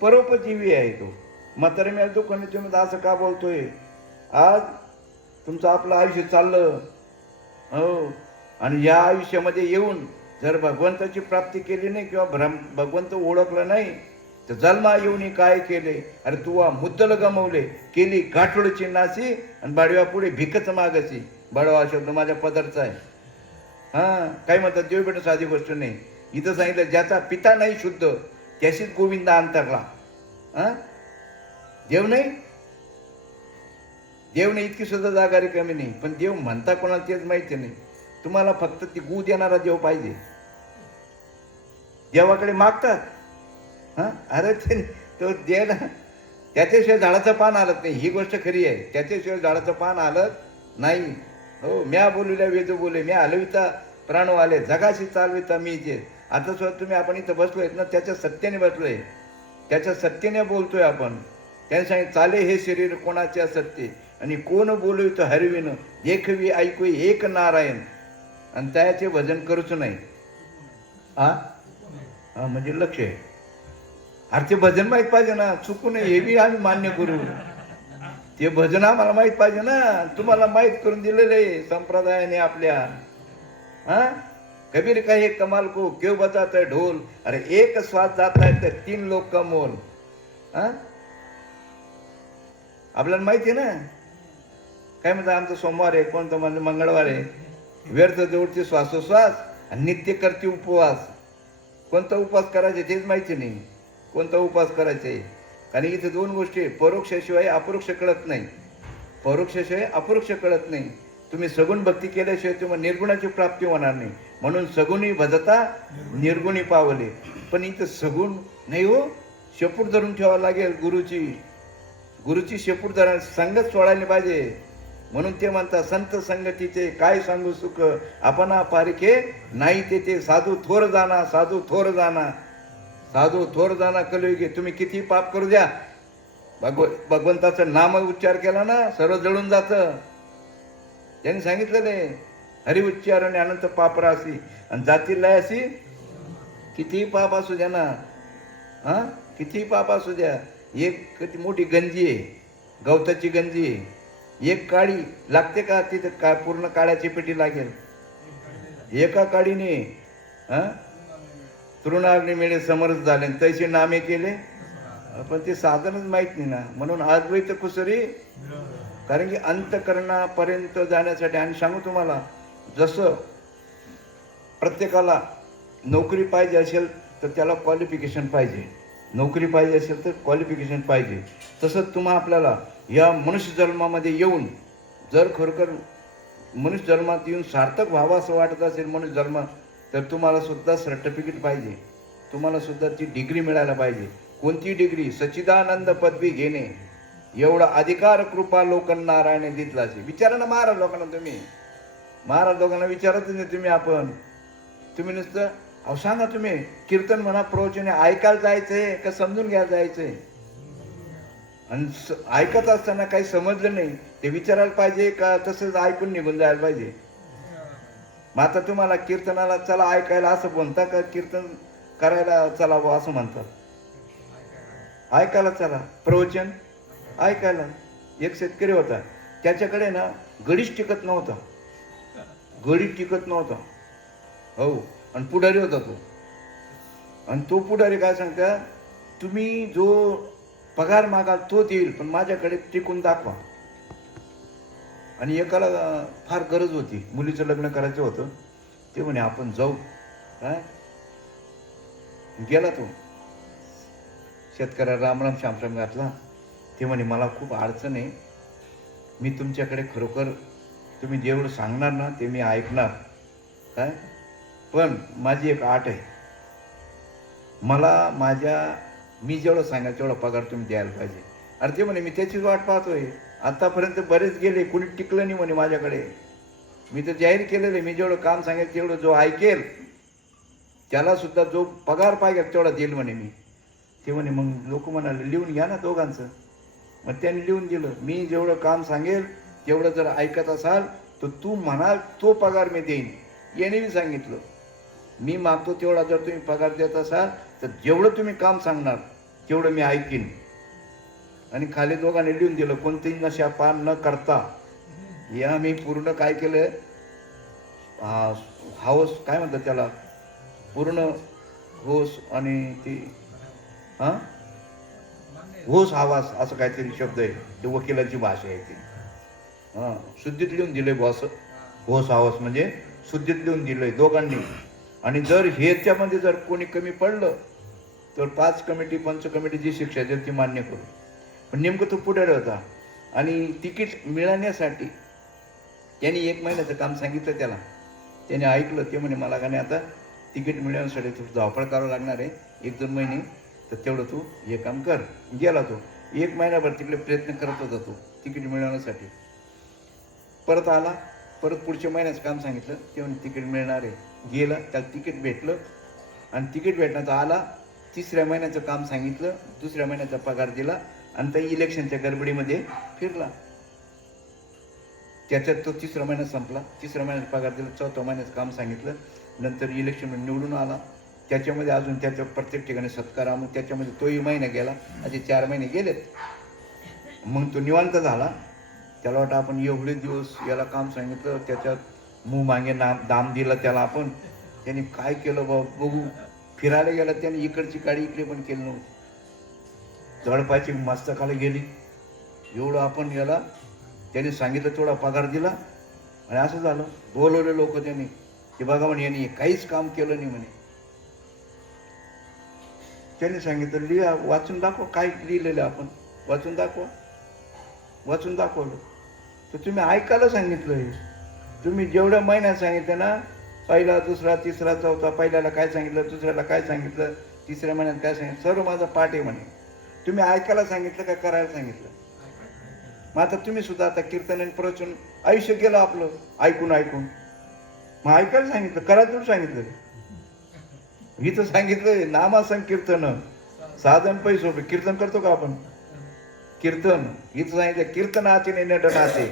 परोपजीवी आहे तो. म्हातारे मी दुकाने तुम्ही असं का बोलतोय? आज तुमचं आपलं आयुष्य चाललं, हो, आणि या आयुष्यामध्ये येऊन जर भगवंताची प्राप्ती केली नाही किंवा भगवंत ओळखलं नाही तर जन्मा येऊन काय केले? अरे तू मुद्दल गमवले, केली गाठोडची नाशी आणि बाडव्या पुढे भिकच मागायची. बाडवा शब्द माझ्या पदरचा आहे. काय म्हणतात? देव भेटणं साधी गोष्ट नाही. इथं सांगितलं ज्याचा पिता नाही शुद्ध त्याशीच गोविंद अंतरला. देव नाही इतकी सुद्धा जागा रिकामी नाही. पण देव म्हणता कोणाला तेच माहिती नाही. तुम्हाला फक्त ती गू देणारा देव पाहिजे. देवाकडे मागतात, हा अरे ते तो द्यायला त्याच्याशिवाय झाडाचं पान आलत नाही. ही गोष्ट खरी आहे, त्याच्याशिवाय झाडाचं पान आलत नाही. हो, म्या बोलूल्या वेद बोले, म्या हलविता प्राण आले, जगाशी चालविता मी जे. आता सुद्धा तुम्ही आपण इथं बसलोय ना, त्याच्या सत्याने बसलोय, त्याच्या सत्याने बोलतोय आपण. त्याने सांगितलं, चाले हे शरीर कोणाच्या सत्य, आणि कोण बोलू तर हरविन, एकवी ऐकू एक नारायण, आणि त्याचे भजन करूच नाही. हा हा म्हणजे लक्ष आहे. अरे ते भजन माहीत पाहिजे ना, चुकू नये हे बी आम्ही मान्य करू. ते भजन आम्हाला माहीत पाहिजे ना, तुम्हाला माहीत करून दिलेले संप्रदायाने आपल्या. हा कबीर का हे कमाल को क्यों बजाता है ढोल, अरे एक स्वाद जाता है तर 3 लोक का मोल. हा आपल्याला माहिती आहे ना. काय म्हणतात, आमचं सोमवार आहे, कोणतं म्हणजे मंगळवार आहे, व्यर्थ जोडते श्वासोश्वास आणि नित्य करते उपवास. कोणता उपवास करायचे तेच माहिती नाही, कोणता उपवास करायचे. कारण इथे 2 गोष्टी, परोक्षशिवाय अपरोक्ष कळत नाही. परोक्षशिवाय अपरोक्ष कळत नाही. तुम्ही सगुण भक्ती केल्याशिवाय तुम्हाला निर्गुणाची प्राप्ती होणार नाही. म्हणून सगुणी भजता निर्गुणी पावले. पण इथं सगुण नाही हो, शेपूट धरून ठेवावं लागेल गुरुची शेपूट धरा, संगत सोडायला पाहिजे. म्हणून ते म्हणतात, संत संगतीचे काय सांगू सुख, आपणा पारिखे नाही ते साधू थोर जाना, साधू थोर जाना, साधू थोर जाना कलयुगी. तुम्ही किती पाप करू द्या, भगवंताचं नाम उच्चार केला ना, सर्व जळून जातं. त्यांनी सांगितलेलं आहे, हरि उच्चारणे अनंत पापरासी, आणि जाती लयासी. कितीही पाप असू द्या ना, हा कितीही पाप असू द्या. एक किती मोठी गंजी आहे, गवताची गंजी आहे, एक काळी लागते का, तिथं काय पूर्ण काळ्याची पेटी लागेल. एका काळीने तृणाग्नी मिळे समर्थ झाले, तैसे नामे केले, पण ते साधनच माहित नाही ना. म्हणून अद्वैत कुसरी, कारण की अंतकरणापर्यंत जाण्यासाठी. आणि सांगू तुम्हाला, जसं प्रत्येकाला नोकरी पाहिजे असेल तर त्याला क्वालिफिकेशन पाहिजे, नोकरी पाहिजे असेल तर क्वालिफिकेशन पाहिजे, तसंच तुम्हा आपल्याला या मनुष्य जन्मामध्ये येऊन, जर खरोखर मनुष्य जन्मात येऊन सार्थक व्हावं असं वाटत असेल मनुष्य जन्म, तर तुम्हाला सुद्धा सर्टिफिकेट पाहिजे, तुम्हाला सुद्धा ती डिग्री मिळायला पाहिजे. कोणती डिग्री? सच्चिदानंद पदवी घेणे, एवढा अधिकार कृपा लोकन नारायणे दितलाचे. विचारा ना महाराज लोकांना, तुम्ही महाराज लोकांना विचारत नाही तुम्ही. आपण तुम्ही नुसतं अहो सांगा, तुम्ही कीर्तन म्हणा, प्रवचने ऐकायला जायचंय का समजून घ्यायला जायचंय? आणि ऐकत असताना काही समजलं नाही ते विचारायला पाहिजे का तसंच ऐकून निघून जायला पाहिजे? मग आता तुम्हाला कीर्तनाला चला ऐकायला असं म्हणता का कीर्तन करायला चला असं म्हणतात? ऐकायला चला, प्रवचन ऐकायला. एक शेतकरी होता, त्याच्याकडे ना गडीच टिकत नव्हता, गडी टिकत नव्हता. हो, आणि पुढारी होता तो. आणि तो पुढारी काय सांगता, तुम्ही जो पगार मागाल तो देईल, पण माझ्याकडे टिकून दाखवा. आणि एकाला फार गरज होती, मुलीचं लग्न करायचं होतं. ते म्हणे आपण जाऊ. काय गेला तो शेतकऱ्या, रामराम श्यामराम घातला. ते म्हणे मला खूप अडचण आहे, मी तुमच्याकडे खरोखर तुम्ही जेवढं सांगणार ना ते मी ऐकणार. काय पण माझी एक अट आहे, मला मी जेवढं सांगाल तेवढा पगार तुम्ही द्यायला पाहिजे. अरे ते म्हणे मी त्याचीच वाट पाहतोय, आतापर्यंत बरेच गेले, कोणी टिकलं नाही म्हणे माझ्याकडे. मी तर जाहीर केलेलं आहे, मी जेवढं काम सांगेल तेवढं जो ऐकेल त्याला सुद्धा जो पगार पाहिजे तेवढा देईल म्हणे मी. ते म्हणे मग लोक म्हणाले लिहून घ्या ना दोघांचं. मग त्यांनी लिहून दिलं, मी जेवढं काम सांगेल तेवढं जर ऐकत असाल तर तू म्हणाल तो पगार मी देईन. याने मी सांगितलं, मी मागतो तेवढा जर तुम्ही पगार देत असाल तर जेवढं तुम्ही काम सांगणार तेवढं मी ऐकीन. आणि खाली दोघांनी लिहून दिलं, कोणतेही नशा पान न करता. या मी पूर्ण काय केलं, हाऊस काय म्हणतात त्याला, पूर्ण होस आणि ती होस आवाज असं काहीतरी शब्द आहे, ते वकिलाची भाषा आहे ती. शुद्धीत लिहून दिलंय बॉस, होस आवाज म्हणजे शुद्धीत लिहून दिलंय दोघांनी. आणि जर ह्याच्यामध्ये जर कोणी कमी पडलं तर 5 कमिटी पंच कमिटी जी शिक्षा देईल ती मान्य करू. पण नेमकं तो पुढारी होता, आणि तिकीट मिळण्यासाठी त्यांनी 1 महिन्याचं काम सांगितलं त्याला. त्याने ऐकलं. ते म्हणे मला का नाही आता तिकीट मिळवण्यासाठी तू धावपळ करावं लागणार आहे 1-2 महिने, तर तेवढं तू हे काम कर. गेला तो 1 महिनाभर तिकडे प्रयत्न करत होता तो तिकीट मिळवण्यासाठी. परत आला, परत पुढच्या महिन्याचं काम सांगितलं. ते म्हणे तिकीट मिळणार आहे. गेला, त्याला तिकीट भेटलं आणि तिकीट भेटण्याचा आला. 3ऱ्या महिन्याचं काम सांगितलं, 2ऱ्या महिन्याचा पगार दिला आणि त्या इलेक्शनच्या गडबडीमध्ये फिरला. त्याच्यात तो 3रा महिना संपला. 3ऱ्या महिन्याचा पगार दिला, 4थ्या महिन्याचं काम सांगितलं. नंतर इलेक्शनमध्ये निवडून आला. त्याच्यामध्ये अजून त्याच्या प्रत्येक ठिकाणी सत्कार, मग त्याच्यामध्ये तोही महिना गेला. असे 4 महिने गेलेत. मग तो निवांत झाला. त्याला वाटतं आपण एवढे दिवस याला काम सांगितलं, त्याच्यात मूग मागे दाम दिला त्याला आपण. त्याने काय केलं बाबा बघू. फिरायला गेला त्याने, इकडची गाडी इकडे पण केली नव्हती. जळपायची मस्तकाला गेली. एवढं आपण याला त्याने सांगितलं तेवढा पगार दिला आणि असं झालं. बोलवले लोक त्यांनी, ते बघा म्हणे यांनी काहीच काम केलं नाही म्हणे. त्यांनी सांगितलं लिहा, वाचून दाखव काय लिहिलेलं आपण, वाचून दाखवा. वाचून दाखवलं. तर तुम्ही ऐकायला सांगितलं. तुम्ही जेवढ्या महिन्यात सांगितलं ना, पहिला, दुसरा, तिसरा, चौथा, पहिल्याला काय सांगितलं, दुसऱ्याला काय सांगितलं, 3ऱ्या महिन्यात काय सांगितलं, सर्व माझा पाठ आहे म्हणे. तुम्ही ऐकायला सांगितलं का करायला सांगितलं? मग आता तुम्ही सुद्धा आता कीर्तन आणि प्रवचन आयुष्य गेलं आपलं ऐकून ऐकून. मग ऐकायला सांगितलं, करायला तुम्ही सांगितलं. इथं सांगितलं नामा संकीर्तन साधन पैसो. कीर्तन करतो का आपण? कीर्तन इथं सांगितलं कीर्तनाचे निनडनाचे.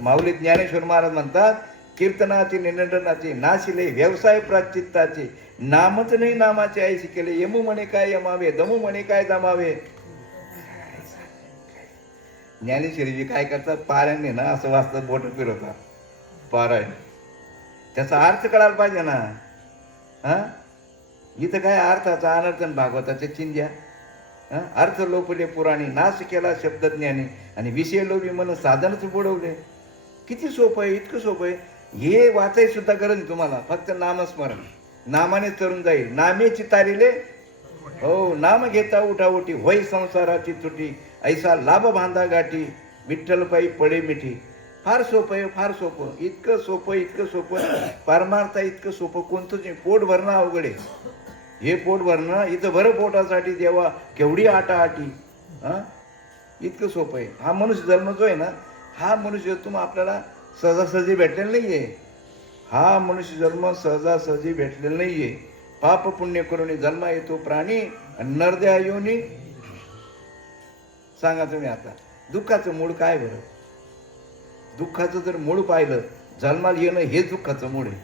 माऊली ज्ञानेश्वर महाराज म्हणतात कीर्तनाचे निनडनाचे नाशिले व्यवसाय प्राचित्ताचे. नामच नाही नामाचे ऐशी केले. यमू म्हणे काय यमावे, दमू म्हणे काय दमावे. ज्ञानेश्वरीजी काय करतात, पारायणे ना असं वाचतात, बोट फिरवतात पारायण. त्याचा अर्थ कळायला पाहिजे ना. हा, इथं काय अर्थाचा अनर्थन भागवताच्या चिंध्या. अर्थ लोपले पुराणी, नाश केला शब्दज्ञानी आणि विषय लोभी मन साधनच बुडवले. किती सोपं आहे, इतकं सोपं आहे. हे वाचायची सुद्धा गरज नाही तुम्हाला. फक्त नामस्मरण, नामाने तरुण जाईल. नामेची तारिले हो, नाम घेता उठाउठी होय संसाराची तुटी. ऐसा लाभ बांधा गाठी विठ्ठल पायी पडे मिठी. फार सोपं आहे, फार सोपं. इतकं सोपं, इतकं सोपं. परमार्थ इतकं सोपं कोणतंच नाही. पोट भरणं अवघड आहे. हे पोट भरणं, इथं भर पोटासाठी देवा केवढी आटाआटी. इतकं सोपं आहे. हा मनुष्य जन्म जो आहे ना, हा मनुष्य तुम आपल्याला सहजासहजी भेटलेला नाहीये. हा मनुष्य जन्म सहजासहजी भेटलेला नाहीये. पाप पुण्य करून जन्म येतो प्राणी आणि नरद्या योनी. सांगा तुम्ही आता दुःखाचं मूळ काय बरं? दुःखाचं जर मूळ पाहिलं, जन्माला येणं हेच दुःखाचं मूळ आहे.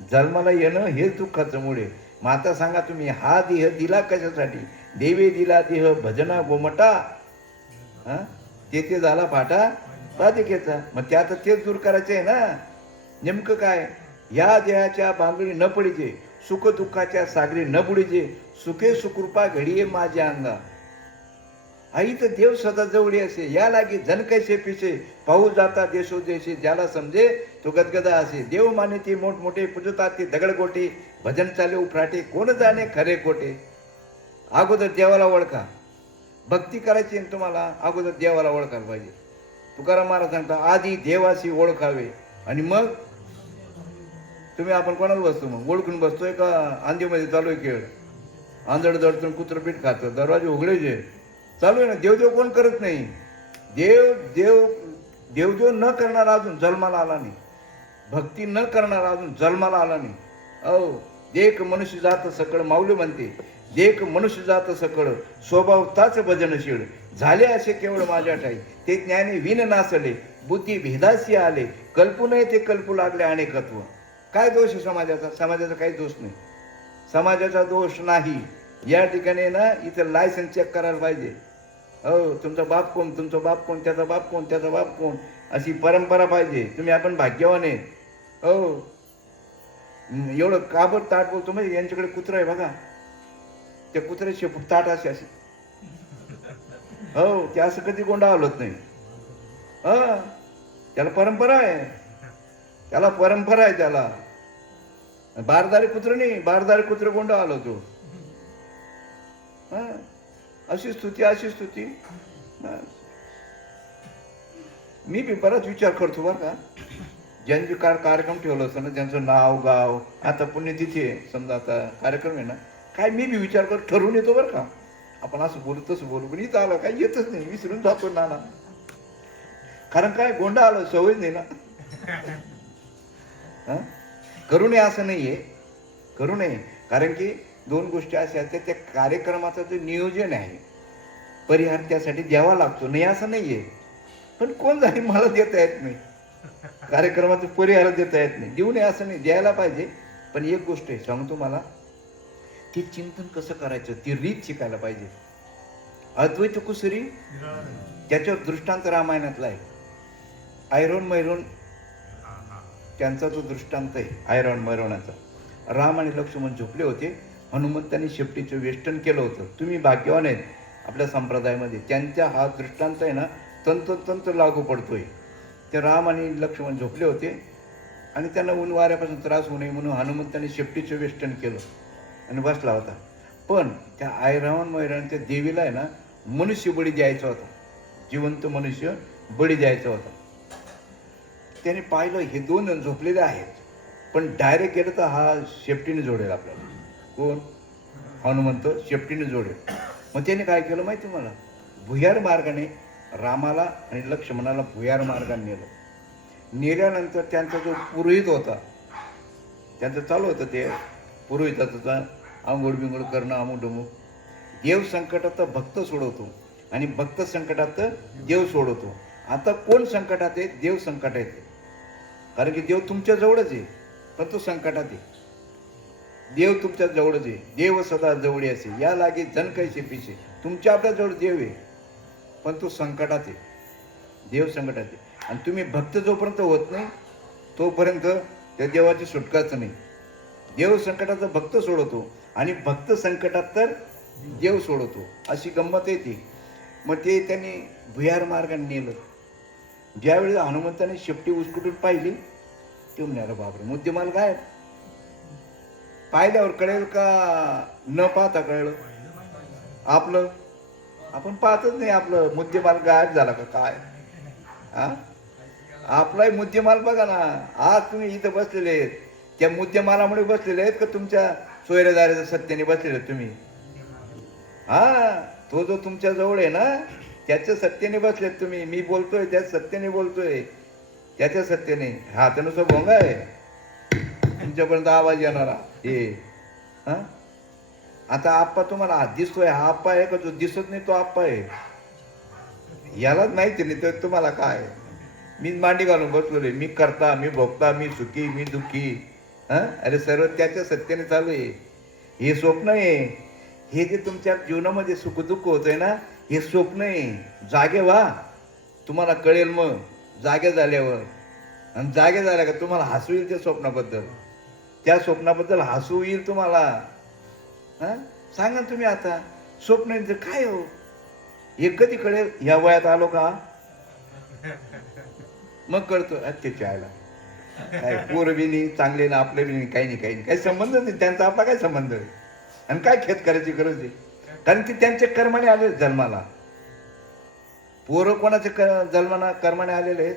जन्माला येणं हेच दुःखाचं मूळ आहे. मग आता सांगा तुम्ही, हा देह दिला कशासाठी? देवे दिला देह भजना गोमटा. ते झाला फाटा पादिकेचा. मग ते आता तेच दूर करायचे आहे ना. नेमकं काय? या देहाच्या बांधुनी न पडीचे, सुख दुःखाच्या सागरी न बुडीचे. सुखे सुकृपा घडीये माझ्या अंगा. आई तर देव सदा जवळी असे, या लागी जन कैसे पिसे. पाऊस जाता देशोदेशी, ज्याला समजे तो गदगदा असे. देव माने ते मोठमोठे, पूजतात ते दगडगोटे. भजन चाले उफराटे, कोण जाणे खरे खोटे. अगोदर देवाला ओळखा. भक्ती करायची तुम्हाला, अगोदर देवाला ओळखायला पाहिजे. तुकाराम महाराज सांगता आधी देवाशी ओळखावे आणि मग तुम्ही. आपण कोणाला बसतो मग? ओळखून बसतोय का आंधीमध्ये चालू आहे खेळ? आंधळ दडतून कुत्रपीठ खातं, दरवाजे उघडायचे चालू आहे ना. देवदेव कोण करत नाही. देवदेव न करणारा अजून जन्माला आला नाही. भक्ती न करणारा अजून जन्माला आला नाही. अहो, देख मनुष्य जात सकळ. माऊली म्हणते देख मनुष्य जात सकळ, स्वभाव ताच भजनशीळ. झाले असे केवळ माझ्या ठाई, ते ज्ञानी विन नासले. बुद्धी भेदासी आले, कल्पू नये ते कल्पू लागले अनेकत्व. काय दोष आहे समाजाचा? समाजाचा काही दोष नाही. समाजाचा दोष नाही. या ठिकाणी ना इथं लायसन्स चेक करायला पाहिजे. हो, तुमचा बाप कोण, तुमचा बाप कोण, त्याचा बाप कोण, त्याचा बाप कोण, अशी परंपरा पाहिजे. तुम्ही आपण भाग्यवान आहे. हो, एवढं काबर ताट बोलतो म्हणजे यांच्याकडे कुत्रा आहे बघा, त्या कुत्र्याचे ताट असे असे. हो, ते असं कधी गोंडा हलत नाही. त्याला परंपरा आहे. त्याला परंपरा आहे. त्याला बारदारी कुत्र नाही, बारदारी कुत्र गोंडा हलवतो. अशी स्तुती, अशी स्तुती. मी बी बराच विचार करतो बरं का. ज्यांचे कार्यक्रम ठेवलं असतं ना, ज्यांचं नाव गाव, आता पुण्यतिथी आहे समजा, आता कार्यक्रम आहे ना, काय मी बी विचार करत ठरवून येतो बरं का, आपण असं बोलू तसं बोलू, पण इथं आलं काही येतच नाही, विसरून जातो नाना. कारण काय गोंडा आलं, सवय नाही ना. करू नये असं नाहीये, करू नये. कारण की दोन गोष्टी अशा आहेत, त्या कार्यक्रमाचं जे नियोजन आहे, परिहार त्यासाठी द्यावा लागतो, नाही असं नाहीये. पण कोण जाईल, मला देता येत नाही, कार्यक्रमाचं परिहार देता येत नाही. देऊ नये असं नाही, द्यायला पाहिजे. पण एक गोष्ट आहे सांगतो मला, ते चिंतन कसं करायचं, ती रीत शिकायला पाहिजे. अद्वैत कुसरी त्याच्यावर दृष्टांत रामायणातला आहे. ऐरोन मैरोन त्यांचा जो दृष्टांत आहे ऐरोन मैरोनाचा, राम आणि लक्ष्मण झोपले होते, हनुमंतांनी शेपटीचं वेष्टन केलं होतं. तुम्ही भाग्यवान आहेत आपल्या संप्रदायामध्ये, त्यांच्या हा दृष्टांत आहे ना तंतोतंत लागू पडतोय. ते राम आणि लक्ष्मण झोपले होते आणि त्यांना ऊन वाऱ्यापासून त्रास होऊ नये म्हणून हनुमंतांनी शेपटीचं वेष्टन केलं आणि बसला होता. पण त्या ऐरावण मैरावण त्या देवीला आहे ना मनुष्य बळी द्यायचा होता, जिवंत मनुष्य बळी द्यायचा होता. त्याने पाहिलं हे दोन जण झोपलेले आहेत, पण डायरेक्ट गेलं तर हा शेपटीने जोडेल आपल्याला. कोण? हनुमंत शेपटीने जोडेल. मग त्याने काय केलं माहिती मला, भुयार मार्गाने रामाला आणि लक्ष्मणाला भुयार मार्गाने नेलं. नेल्यानंतर त्यांचा जो पुरोहित होता, त्यांचं चालू होतं ते पुरोहिताचं आंघोळ बिंघोळ करणं, अमुक डमुक. देव संकटात भक्त सोडवतो आणि भक्त संकटात देव सोडवतो. आता कोण संकटात आहे? देव संकटात आहे. कारण की देव तुमच्या जवळच आहे, पण तो संकटात आहे. देव तुमच्या जवळच आहे. देव सदा जवळ असे, या लागे जन कैसे पिसे. तुमच्या आपल्या जवळ देव आहे, पण तो संकटात आहे. देव संकटात आहे. आणि तुम्ही भक्त जोपर्यंत होत नाही तोपर्यंत त्या देवाची सुटकाच नाही. देव संकटात भक्त सोडवतो आणि भक्त संकटात तर देव सोडवतो, अशी गंमत आहे ती. मग ते त्यांनी भुयार मार्गाने नेलं. ज्यावेळी हनुमंताने शेपटी उसकुटून पाहिली, ते म्हणाले बापरे, मुद्देमाल गायब. पाहिल्यावर कळेल का न पाहता कळलं? आपलं आपण पाहतच नाही, आपलं मुद्देमाल गायब झाला का काय? आपलाही मुद्देमाल बघा ना. आज तुम्ही इथं बसलेले आहेत, त्या मुद्देमालामुळे बसलेले आहेत का तुमच्या सोयरेदाराच्या सत्तेने बसलेले आहेत तुम्ही? तो जो तुमच्या जवळ आहे ना, त्याच्या सत्तेने बसलेत तुम्ही. मी बोलतोय त्या सत्तेने बोलतोय, त्याच्या सत्तेने. हा तर नुसतं भोंगा आहे, तुमच्यापर्यंत आवाज येणारा हे. आता आप्पा तुम्हाला हात दिसतोय, हा आप्पा आहे का जो दिसत नाही तो आप्पा आहे? यालाच माहिती नाही तर तुम्हाला काय. मी मांडी घालून बसलोय, मी करता, मी भोगता, मी सुखी, मी दुःखी. अरे सर्व त्याच्या सत्तेने चालू आहे. हे स्वप्न आहे. हे जे तुमच्या जीवनामध्ये सुख दुःख होतंय ना, हे स्वप्न आहे. जागे व्हा, तुम्हाला कळेल. मग जागे झाल्यावर, आणि जागे झाल्या का तुम्हाला हसू येईल त्या स्वप्नाबद्दल. त्या स्वप्नाबद्दल हसू येईल तुम्हाला. सांगा तुम्ही आता स्वप्न काय हो, हे कधी कळेल? ह्या वयात आलो का मग कळतो. त्याच्या आयला काय पोर बी नाही चांगले ना, आपले बी नाही, काही नाही, काही नाही, काही संबंध नाही त्यांचा, आपला काय संबंध आहे? आणि काय खेत करायची गरज आहे? कारण की त्यांच्या कर्माने आले जन्माला. पोरं कोणाच्या जन्माना कर्माने आलेले आहेत?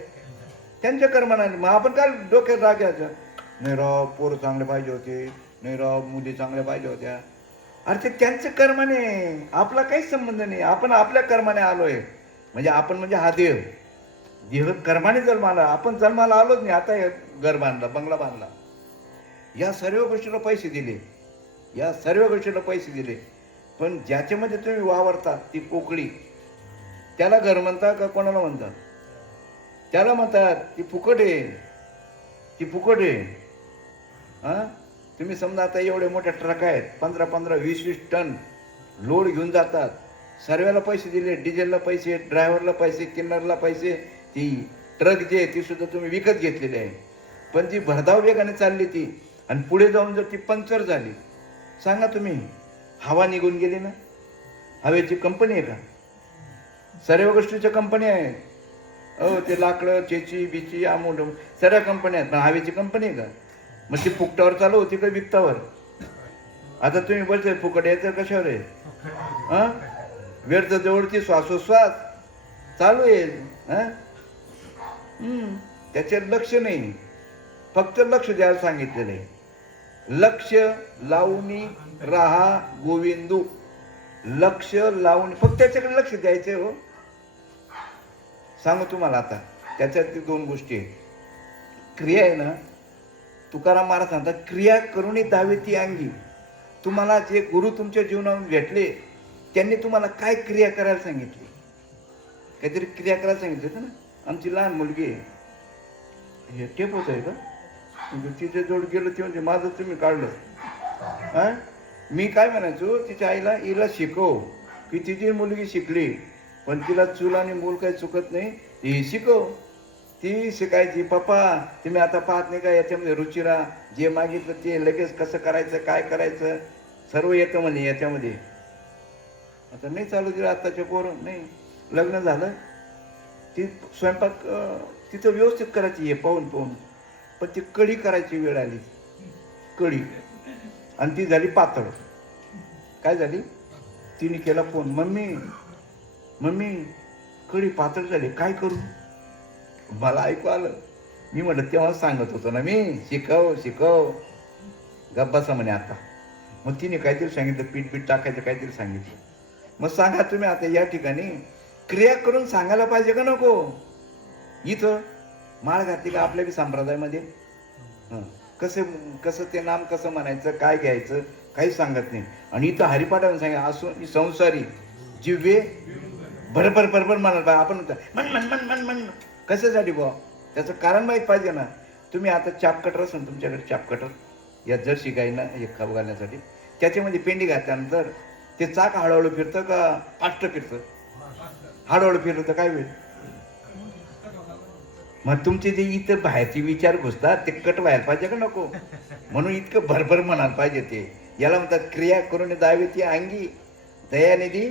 त्यांच्या कर्माने आले. मग आपण काय डोक्यात रागायचं? नाही राव, पोरं चांगले पाहिजे होते, नाही राव, मुली चांगल्या पाहिजे होत्या. अरे ते त्यांच्या कर्माने, आपला काहीच संबंध नाही. आपण आपल्या कर्माने आलोय. म्हणजे आपण म्हणजे हा देव, देव कर्माने जन्माला. आपण जन्माला आलोच नाही. आता घर बांधला, बंगला बांधला, या सर्व गोष्टीला पैसे दिले, या सर्व गोष्टीला पैसे दिले. पण ज्याच्यामध्ये तुम्ही वावरता ती पोकळी, त्याला घर म्हणता का कोणाला म्हणतात? त्याला म्हणतात ती फुकट आहे, ती फुकट आहे. तुम्ही समजा आता एवढे मोठे ट्रक आहेत, 15-15, 20-20 टन लोड घेऊन जातात. सर्व्याला पैसे दिले, डिझेलला पैसे, ड्रायव्हरला पैसे, किन्नरला पैसे. ती ट्रक जे आहे ती सुद्धा तुम्ही विकत घेतलेली आहे. पण ती भरधाव वेगाने चालली ती, आणि पुढे जाऊन जर ती पंक्चर झाली, सांगा तुम्ही, हवा निघून गेली ना. हवेची कंपनी आहे का? सर्व गोष्टीच्या कंपनी आहेत. ते लाकडं, चेची बिची, अमोड, सर्व कंपन्या आहेत. पण हवेची कंपनी आहे का? मग ती फुकटावर चालू होती का विकतावर? आता तुम्ही बसले फुकट यायचं कशावर आहे? व्यर्थ जवळची श्वासोश्वास चालू आहे. त्याच्यात लक्ष नाही. फक्त लक्ष द्यायला सांगितलेलं आहे. लक्ष लावून राहा गोविंदू. लक्ष लावून फक्त त्याच्याकडे लक्ष द्यायचंय. हो, सांगू तुम्हाला आता त्याच्यात 2 गोष्टी आहेत. क्रिया आहे ना, तुकाराम महाराज सांगतात, क्रिया करून दावे ती अंगी. तुम्हाला जे गुरु तुमच्या जीवनात भेटले त्यांनी तुम्हाला काय क्रिया करायला सांगितली? काहीतरी क्रिया करायला सांगितलं होतं ना. आमची लहान मुलगी आहे, हे टेप होत आहे का, तिच्या जोड गेलो ते म्हणजे माझं तुम्ही काढलं. हा, मी काय म्हणायचो तिच्या आईला, हिला शिकव की तिची मुलगी शिकली पण तिला चूल आणि मूल काही चुकत नाही, ती शिकव. ती शिकायची, पप्पा तुम्ही आता पाहत नाही का याच्यामध्ये रुची राहा, जे मागितलं ते लगेच कसं करायचं, काय करायचं सर्व येतं म्हणे याच्यामध्ये. आता नाही चालू दिलं आत्ताच्या पोरं. नाही, लग्न झालं, ती स्वयंपाक तिथं व्यवस्थित करायची हे पाहून पाहून, पण ती कढी करायची वेळ आली, कढी, आणि ती झाली पातळ. काय झाली? तिने केला फोन, मम्मी मम्मी कढी पातळ झाली, काय करू? मला ऐकू आलं. मी म्हटलं तेव्हा सांगत होतो ना मी, शिकव शिकव, गप्पासा म्हणे आता. मग तिने काहीतरी सांगितलं, पीठ टाकायचं काहीतरी सांगितलं. मग सांगा तुम्ही आता या ठिकाणी क्रिया करून सांगायला पाहिजे का नको? इथं माळ घातली का आपल्या बी संप्रदायामध्ये कसं ते नाम कसं म्हणायचं, काय घ्यायचं काही सांगत नाही. आणि इथं हरिपाठाने सांगा, असो संसारी जिव्हे भरभर भरभर म्हणाल. आपण मन मन मन मन मन कशासाठी बुवा? त्याचं कारण माहीत पाहिजे ना. तुम्ही आता चापकटर असेल तुमच्याकडे, चापकटर या जर्सी गाईना हे खाऊ घालण्यासाठी, त्याच्यामध्ये पेंडी घातल्यानंतर ते चाक हळूहळू फिरतं का फास्ट फिरतं? हळूहळू फिरतं तर काय वेळ? मग तुमचे जे इथं बाहेरचे विचार घुसतात ते कट व्हायला पाहिजे का नको? म्हणून इतकं भरभर म्हणायला पाहिजे ते. याला म्हणतात क्रिया करून दावे ती अंगी दयानिधी.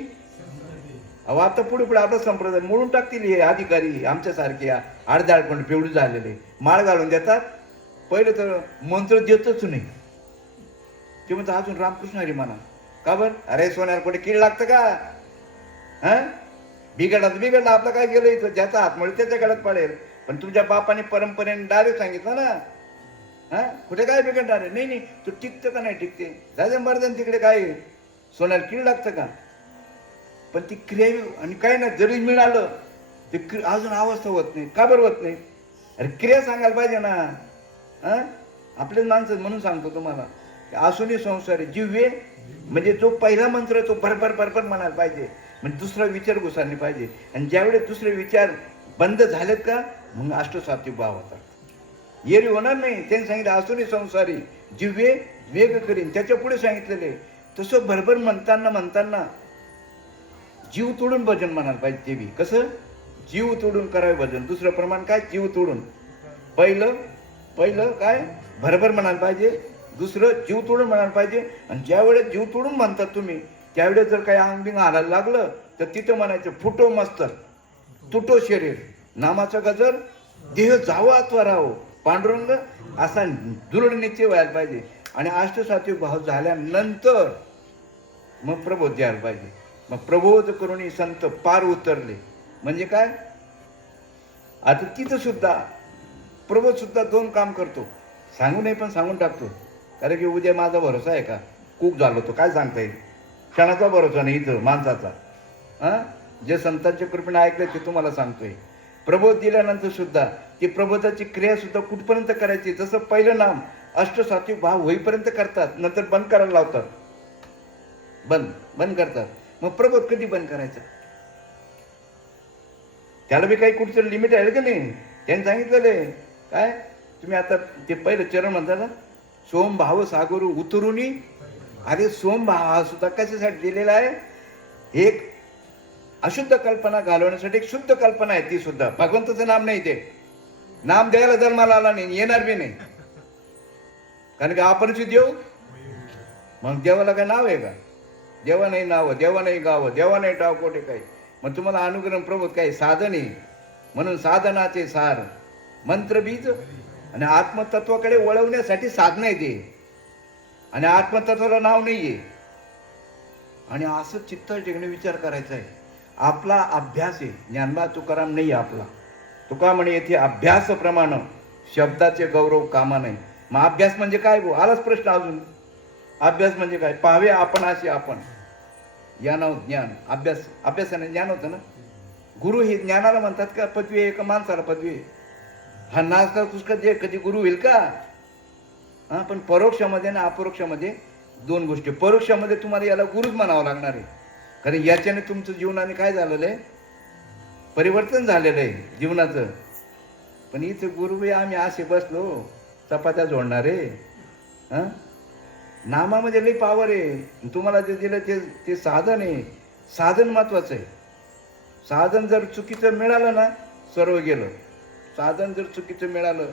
अहो आता पुढे पुढे आपला संप्रदाय मोडून टाकतील हे अधिकारी आमच्यासारखे आडदाळपण पेवढी झालेले. माळ घालून देतात, पहिलं तर मंत्र देतच नाही, ते म्हणतात अजून रामकृष्ण हरी म्हणा. का बर? अरे सोन्याला कुठे कीड लागतं का? हा, बिघडला आपलं काय गेलं इथं, ज्याचा हात मिळेल त्याच्या गळ्यात पडेल. पण तुमच्या बापाने परंपरेने डायरेक्ट सांगितलं ना, हा कुठे काय बिघडणार आहे? नाही तू टिकतं का नाही टिकते, राजा मर्दन तिकडे काय सोन्याला कीड लागतं का? पण ती क्रिया आणि काय ना जरी मिळालं ते अजून अवस्था होत नाही. का बरं होत नाही? अरे क्रिया सांगायला पाहिजे ना. हा, आपलेच माणसं म्हणून सांगतो तुम्हाला, आसुनी संसारी जिव्हे, म्हणजे जो पहिला मंत्र तो भरभर भरभर म्हणायला पाहिजे, म्हणजे दुसरा विचार घुसायला पाहिजे. आणि ज्यावेळेस दुसरे विचार बंद झालेत का मग अष्टसात्विक भाव होतात. येरी होणार नाही. त्यांनी सांगितलं आसुनी संसारी जिव्हे वेग करीन, त्याच्या पुढे सांगितलेले. तसं भरभर म्हणताना जीव तोडून भजन म्हणायला पाहिजे. ते बी कसं? जीव तोडून करावे भजन. दुसरं प्रमाण काय? जीव तोडून. पहिलं काय? भरभर म्हणायला पाहिजे, दुसरं जीव तोडून म्हणायला पाहिजे. आणि ज्या वेळेस जीव तोडून म्हणतात तुम्ही, त्यावेळेस जर काही अंगबिंग हालायला लागलं तर तिथं म्हणायचं फुटो मस्तक तुटो शरीर, नामाचा गजर देह जावं अथवा राहो, पांडुरंग असा दृढ निश्चय व्हायला पाहिजे. आणि अष्टसात्विक भाव झाल्यानंतर मग प्रबोध द्यायला पाहिजे. मग प्रबोध करून संत पार उतरले म्हणजे काय? आता तिथं सुद्धा प्रबोध सुद्धा 2 काम करतो. सांगू नाही पण सांगून टाकतो, कारण की उद्या माझा भरोसा आहे का? कूक झालो तो काय सांगता येईल? क्षणाचा भरोसा नाही इथं माणसाचा. जे संतांच्या कृपेने ऐकलं ते तुम्हाला सांगतोय. प्रबोध दिल्यानंतर सुद्धा ती प्रबोधाची क्रिया सुद्धा कुठपर्यंत करायची? जसं पहिलं नाम अष्टसात्विक भाव होईपर्यंत करतात, नंतर बंद करायला लावतात, बंद करतात. मग प्रबोध कधी बंद करायचा? त्याला बी काही कुठचं लिमिट आहे का नाही? त्यांनी सांगितलेलं आहे काय? तुम्ही आता ते पहिलं चरण म्हणता ना, सोम भाव सागरू उतरुनी. अरे सोम भाव हा सुद्धा कशासाठी दिलेला आहे? एक अशुद्ध कल्पना घालवण्यासाठी एक शुद्ध कल्पना आहे. ती सुद्धा भगवंताचं नाम नाही. ते नाम द्यायला जन्माला आला नाही, येणार बी नाही, कारण की आपणची देव. मग देवाला काय नाव आहे का? देवा नाही नाव, देवा नाही गाव, देवा नाही टाव कोठे काही. मग तुम्हाला अनुग्रह प्रबोध काही साधन आहे. म्हणून साधनाचे सार मंत्र बीज आणि आत्मतत्वाकडे वळवण्यासाठी साधन आहे ते. आणि आत्मतत्वाला नाव नाहीये. आणि असं चित्त ठिकाणी विचार करायचा आहे. आपला अभ्यास आहे. ज्ञानबा तुकाराम नाही आपला. तुका म्हणे येथे अभ्यास प्रमाण शब्दाचे गौरव कामा नाही. मग अभ्यास म्हणजे काय गो? आलाच प्रश्न अजून. अभ्यास म्हणजे काय? पाहावे आपण असे आपण. ज्ञानाव ज्ञान. अभ्यासाने ज्ञान होतं ना. गुरु हे ज्ञानाला म्हणतात का पदवी आहे का माणसाला पदवी आहे? हा नाच का पुष्कळ जे कधी गुरु होईल का? हा, पण परोक्षामध्ये आणि अपरोक्षामध्ये दोन गोष्टी. परोक्षामध्ये तुम्हाला याला गुरुच म्हणावं लागणार आहे, कारण याच्याने तुमचं जीवनाने काय झालेलं आहे? परिवर्तन झालेलं आहे जीवनाचं. पण इथे गुरु आम्ही असे बसलो चपात्या जोडणारे. हां, नामामध्ये लई पावर आहे. तुम्हाला जे दिलं ते साधन आहे. साधन महत्वाचं आहे. साधन जर चुकीचं मिळालं ना, सर्व गेलं. साधन जर चुकीचं मिळालं,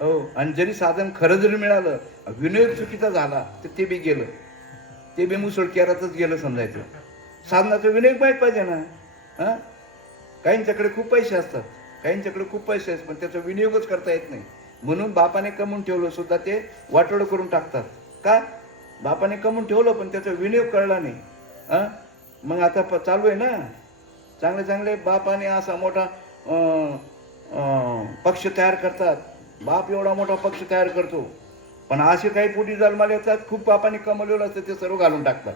हो, आणि जरी साधन खरं जरी मिळालं, विनियोग चुकीचा झाला तर ते बी गेलं. ते बी मुसळकेरातच गेलं समजायचं. साधनाचं विनियोग माहीत पाहिजे ना. हां, काहींच्याकडे खूप पैसे असतात, काहींच्याकडे खूप पैसे असतात, पण त्याचा विनियोगच करता येत नाही. म्हणून बापाने कमवून ठेवलं सुद्धा ते वाटोळं करून टाकतात. का? बापाने कमवून ठेवलं पण त्याचा विनियोग कळला नाही. हां, मग आता चालू आहे ना, चांगले चांगले बापाने असा मोठा पक्ष तयार करतात. बाप एवढा मोठा पक्ष तयार करतो, पण असे काही पोटी जन्माला येतात, खूप बापाने कमवलेलं असतं ते सर्व घालून टाकतात.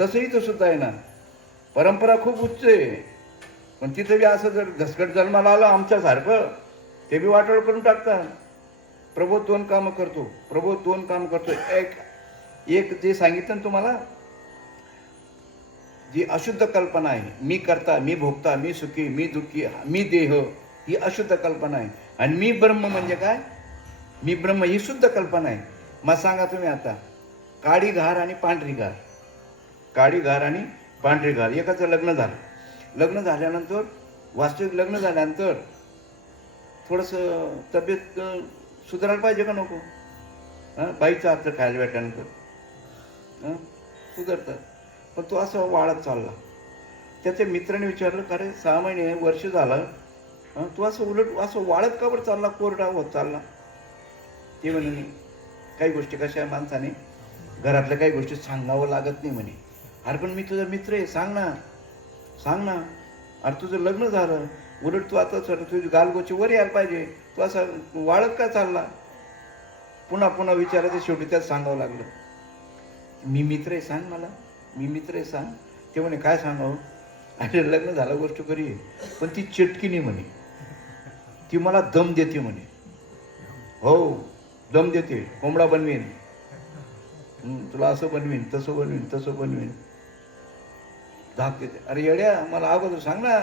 तसंही तर सुद्धा आहे ना. परंपरा खूप उच्च आहे, पण तिथे बी असं जर घसकट जन्माला आलं आमच्यासारखं, ते बी वाटोळ करून टाकतात. प्रभू दोन कामं करतो. प्रभू दोन काम करतो. एक जे सांगितलं ना तुम्हाला, जी अशुद्ध कल्पना आहे, मी करता, मी भोगता, मी सुखी, मी दुःखी, मी देह, ही अशुद्ध कल्पना आहे. आणि मी ब्रह्म म्हणजे काय? मी ब्रह्म ही शुद्ध कल्पना आहे. मग सांगा तुम्ही आता, काळी घार आणि पांढरी घार, काळी घार आणि पांढरी घार, एकाचं लग्न झालं. लग्न झाल्यानंतर, वास्तविक लग्न झाल्यानंतर थोडंसं तब्येत सुधारायला पाहिजे का नको? हां, बाईचा हात खायला भेटल्यानंतर हां सुधारतात. पण तो असं वाढत चालला. त्याच्या मित्राने विचारलं, का रे 6 महिने वर्ष झालं, तू असं उलट असं वाढत का बरं चालला, कोरडा होत चालला? ते म्हणे, नाही, काही गोष्टी कशा आहे, माणसाने घरातल्या काही गोष्टी सांगावं लागत नाही म्हणे. अरे पण मी तुझा मित्र आहे, सांग ना, सांग ना. अरे तुझं लग्न झालं, उलट तू आता तुझी गालगोची वर यायला पाहिजे, तू असा वाढत का चालला? पुन्हा पुन्हा विचारायचं. शेवटी त्यात सांगावं लागलं, मी मित्र आहे, सांग मला, मी मित्र आहे, सांग. ते म्हणे, काय सांगावं? अरे लग्न झालं गोष्ट खरी आहे, पण ती चिटकिनी म्हणे, ती मला दम देते म्हणे. हो, दम देते. कोंबडा बनवीन, तुला असं बनवीन, तसं बनवीन, तसं बनवीन, धाक देते. अरे येड्या, मला अगोदर सांग ना.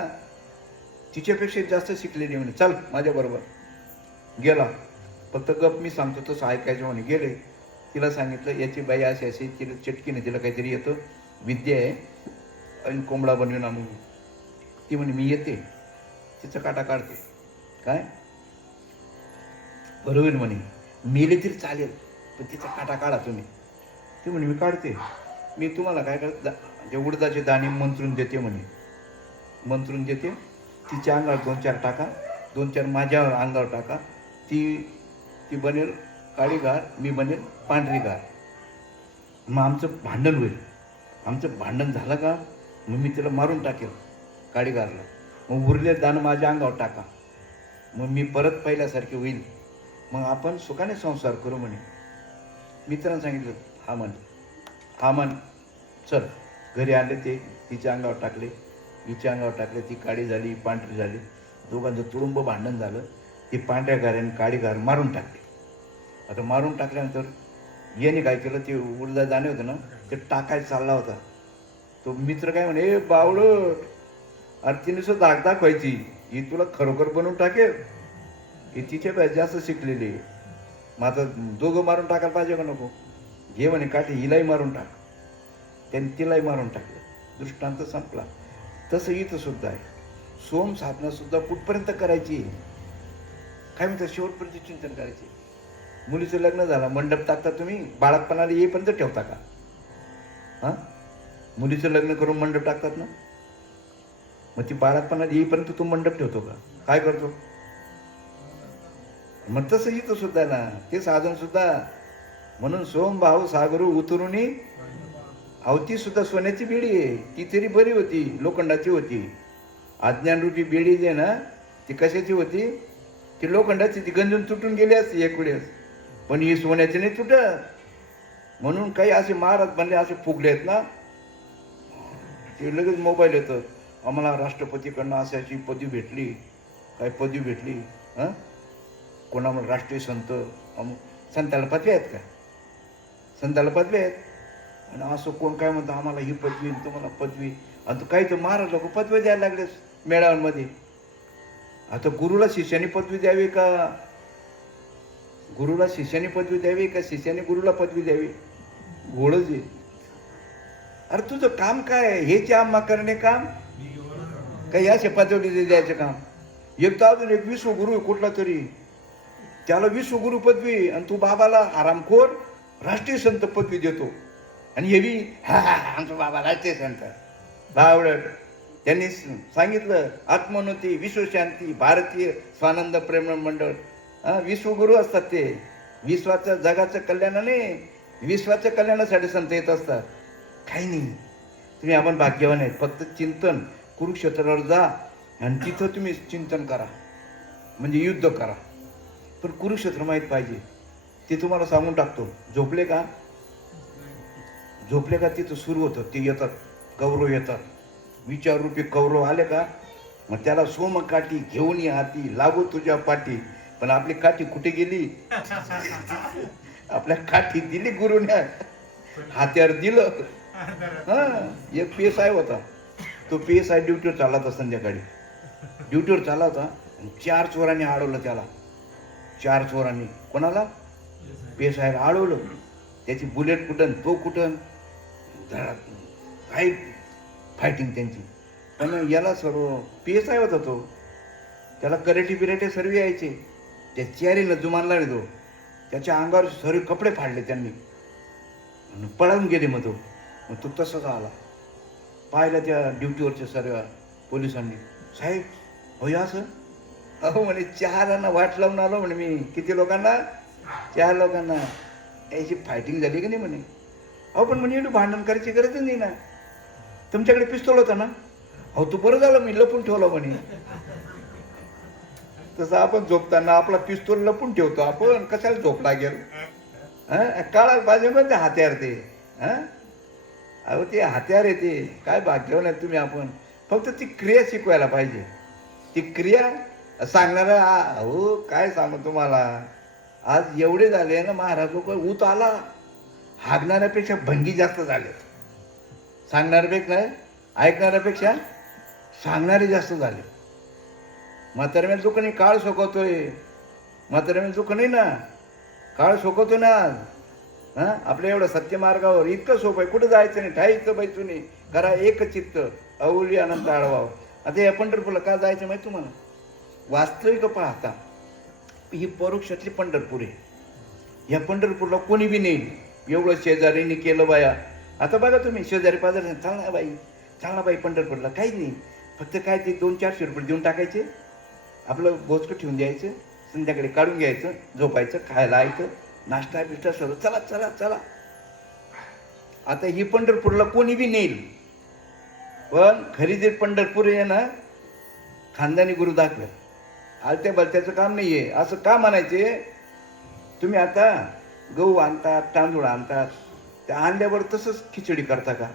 तिच्यापेक्षा जास्त शिकलेली म्हणे. चल माझ्या बरोबर. गेला. फक्त गप मी सांगतो तसं ऐकायचं म्हणे. गेले. तिला सांगितलं, याची बाई अशी अशी, तिला चटकीने, तिला काहीतरी येतं, विद्या आहे, आणि कोंबडा बनवीन म्हणून. ती म्हणे, मी येते. तिचा काटा काढते. काय बरोबर म्हणे, मेले तरी चालेल, पण तिचा काटा काढा तुम्ही. ती म्हणे, मी काढते. मी तुम्हाला काय करत, उडदाचे दाणे मंत्रून देते म्हणे. मंत्रून देते. तिच्या अंगावर 2-4 टाका, 2-4 माझ्या अंगावर टाका. ती बनेल काळी घार, मी बनेल पांढरी घार. मग आमचं भांडण होईल. आमचं भांडण झालं का, मग मी तिला मारून टाकेल काळी घारला. मग उरले दाणं माझ्या अंगावर टाका, मग मी परत पहिल्यासारखे होईल. मग आपण सुखाने संसार करू म्हणे. मित्रांनी सांगितलं, हा म्हण, हा म्हण. चल, घरी आले. ते तिच्या अंगावर टाकले, हिच्या अंगावर टाकले. ती काळी झाली, पांढरी झाली. दोघांचं तुडुंब भांडण झालं. ती पांढऱ्या घाऱ्याने काळी घार मारून टाकली. आता मारून टाकल्यानंतर याने काय केलं, ते उडदा दाणे होते ना, ते टाकायला चालला होता. तो मित्र काय म्हणे, बावळट, अरे तिने सुद्धा धाक दाखवायची, ही तुला खरोखर बनवून टाकेल, ही तिच्या जास्त शिकलेली आहे. मग आता दोघं मारून टाकायला पाहिजे का नको? घे म्हणे काठी, हिलाही मारून टाक. त्यांनी तिलाही मारून टाकलं. दृष्टांत संपला. तसं इथं सुद्धा आहे. सोम साधना सुद्धा कुठपर्यंत करायची, काय म्हणतात, शेवटपर्यंत चिंतन करायचे. मुलीचं लग्न झालं, मंडप टाकता तुम्ही, बाळातपणाला येईपर्यंत ठेवता का? हां, मुलीचं लग्न करून मंडप टाकतात ना, मग ती बाळातपणाला येईपर्यंत तू मंडप ठेवतो का? काय करतो? मग तसं इथं सुद्धा ना, ते साधन सुद्धा. म्हणून सोम भाऊ सागरू उतरुनी, अवती सुद्धा सोन्याची बेडी आहे. ती तरी बरी होती, लोखंडाची होती. अज्ञानरूपी बेडी जे ना, ती कशाची होती? ती लोखंडाची ती गंजून तुटून गेली असती एक वेळेस, पण ही सोन्याची नाही तुटत. म्हणून काही असे महाराज बनले असे फुगले आहेत ना, ते लगेच मोबाईल येतं, आम्हाला राष्ट्रपतीकडनं अशाची पदवी भेटली, काय पदवी भेटली. हां, कोणामुळे राष्ट्रीय संत, संताला पदवी आहेत का? संताला पदवी आहेत. आणि असं कोण काय म्हणतं आम्हाला ही पदवी तुम्हाला पदवी, आणि काही तर महाराज लोक पदवी द्यायला लागलेस मेळाव्यांमध्ये. आता गुरुला शिष्याने पदवी द्यावी का, गुरुला शिष्याने पदवी द्यावी का शिष्याने गुरुला पदवी द्यावी? घोडच आहे. अरे तुझं काम काय? हे आम्हा करणे काम काही असे पदवी द्यायचं काम? एक तर अजून एक विश्वगुरु आहे कुठला तरी, त्याला विश्वगुरु पदवी, आणि तू बाबाला आरामखोर राष्ट्रीय संत पदवी देतो. आणि हे बी आमचा बाबा राष्ट्रीय संत बावडट. त्यांनी सांगितलं आत्मोन्नती, विश्वशांती, भारतीय स्वानंद प्रेम मंडळ. विश्वगुरु असतात ते, विश्वाचं जगाचं कल्याणाने, विश्वाच्या कल्याणासाठी संत येत असतात. काही नाही, तुम्ही आपण भाग्यवान आहेत. फक्त चिंतन, कुरुक्षेत्रावर जा आणि तिथं तुम्ही चिंतन करा, म्हणजे युद्ध करा. पण कुरुक्षेत्र माहीत पाहिजे, ते तुम्हाला सांगून टाकतो. झोपले का, झोपले का तिथं सुरू होतं, ते येतात कौरव येतात, विचाररूपी कौरव आले का मग त्याला सोमकाठी घेऊन ये हाती, लागू तुझ्या पाठी. पण आपली काठी कुठे गेली? आपल्या काठी दिली गुरुने, हात्यावर दिलं. एक PSI होता, तो PSI ड्युटीवर चालला होता, संध्याकाळी ड्युटीवर चालला होता, आणि 4 चोरांनी अडवलं त्याला. 4 चोरांनी कोणाला? PSI अडवलं. त्याची बुलेट कुठं, तो कुठं, काही फायटिंग त्यांची. पण याला सर्व PSI होता तो, त्याला करेटी बिरेटे सर्व यायचे. त्या चेहरीनं जुमानला नाही तो, त्याच्या अंगावर सर्व कपडे फाडले त्यांनी, पळून गेले. मग तो तसाच आला. पाहिलं त्या ड्युटीवरच्या सर्व पोलिसांनी, साहेब होय असं? अहो म्हणे 4 वाट लावून आलो म्हणे मी. किती लोकांना? 4 लोकांना. याची फायटिंग झाली की नाही म्हणे. अहो पण म्हणे एवढी भांडण करायची गरजच नाही ना, तुमच्याकडे पिस्तूल होता ना. अहो तू बरं झालं मी लपून ठेवलं म्हणे. तसं आपण झोपताना आपला पिस्तूल लपून ठेवतो आपण, कशाला झोप लागेल? काळाला पाहिजे ना ते हत्यार ते. अहो ते हत्यार आहे ते. काय भाग्यवान आहे तुम्ही. आपण फक्त ती क्रिया शिकवायला पाहिजे. ती क्रिया सांगणारा, अहो काय सांगू तुम्हाला, आज एवढे झाले ना महाराज लोक, ऊत आला, हागणाऱ्यापेक्षा भंगी जास्त झाले. सांगणाऱ्यापेक्षा नाही, ऐकणाऱ्यापेक्षा सांगणारे जास्त झाले. म्हाताऱ्या दुःख नाही, काळ सोकवतोय. म्हाताऱ्या दुःख नाही ना, काळ सोकवतो ना. आपल्या एवढं सत्यमार्गावर इतकं सोपं आहे, कुठं जायचं नाही, ठाईचं बैसून नाही, करा एक चित्त अवली अनंत आळवाव. आता या पंढरपूरला का जायचं माहिती तुम्हाला? वास्तविक पाहता ही परोक्षातली पंढरपूर आहे. या पंढरपूरला कोणी बी नाही, एवढं शेजारीने केलं बाया. आता बघा तुम्ही शेजारी पाजारी, चालना बाई पंढरपूरला, काहीच नाही. फक्त काय ते 200-400 रुपये देऊन टाकायचे, आपलं बोचकं ठेवून द्यायचं, संध्याकाळी काढून घ्यायचं, झोपायचं, खायला यायचं, नाश्ता बिष्टा सर्व, चला चला चला. आता ही पंढरपूरला कोणी बी नेईल, पण खरी जे पंढरपूर आहे ना, खानदानी गुरु दाखल, आलत्या बलत्याचं काम नाही आहे. असं का म्हणायचे? तुम्ही आता गहू आणतात, तांदूळ आणतात, त्या आणल्यावर तसंच खिचडी करता का,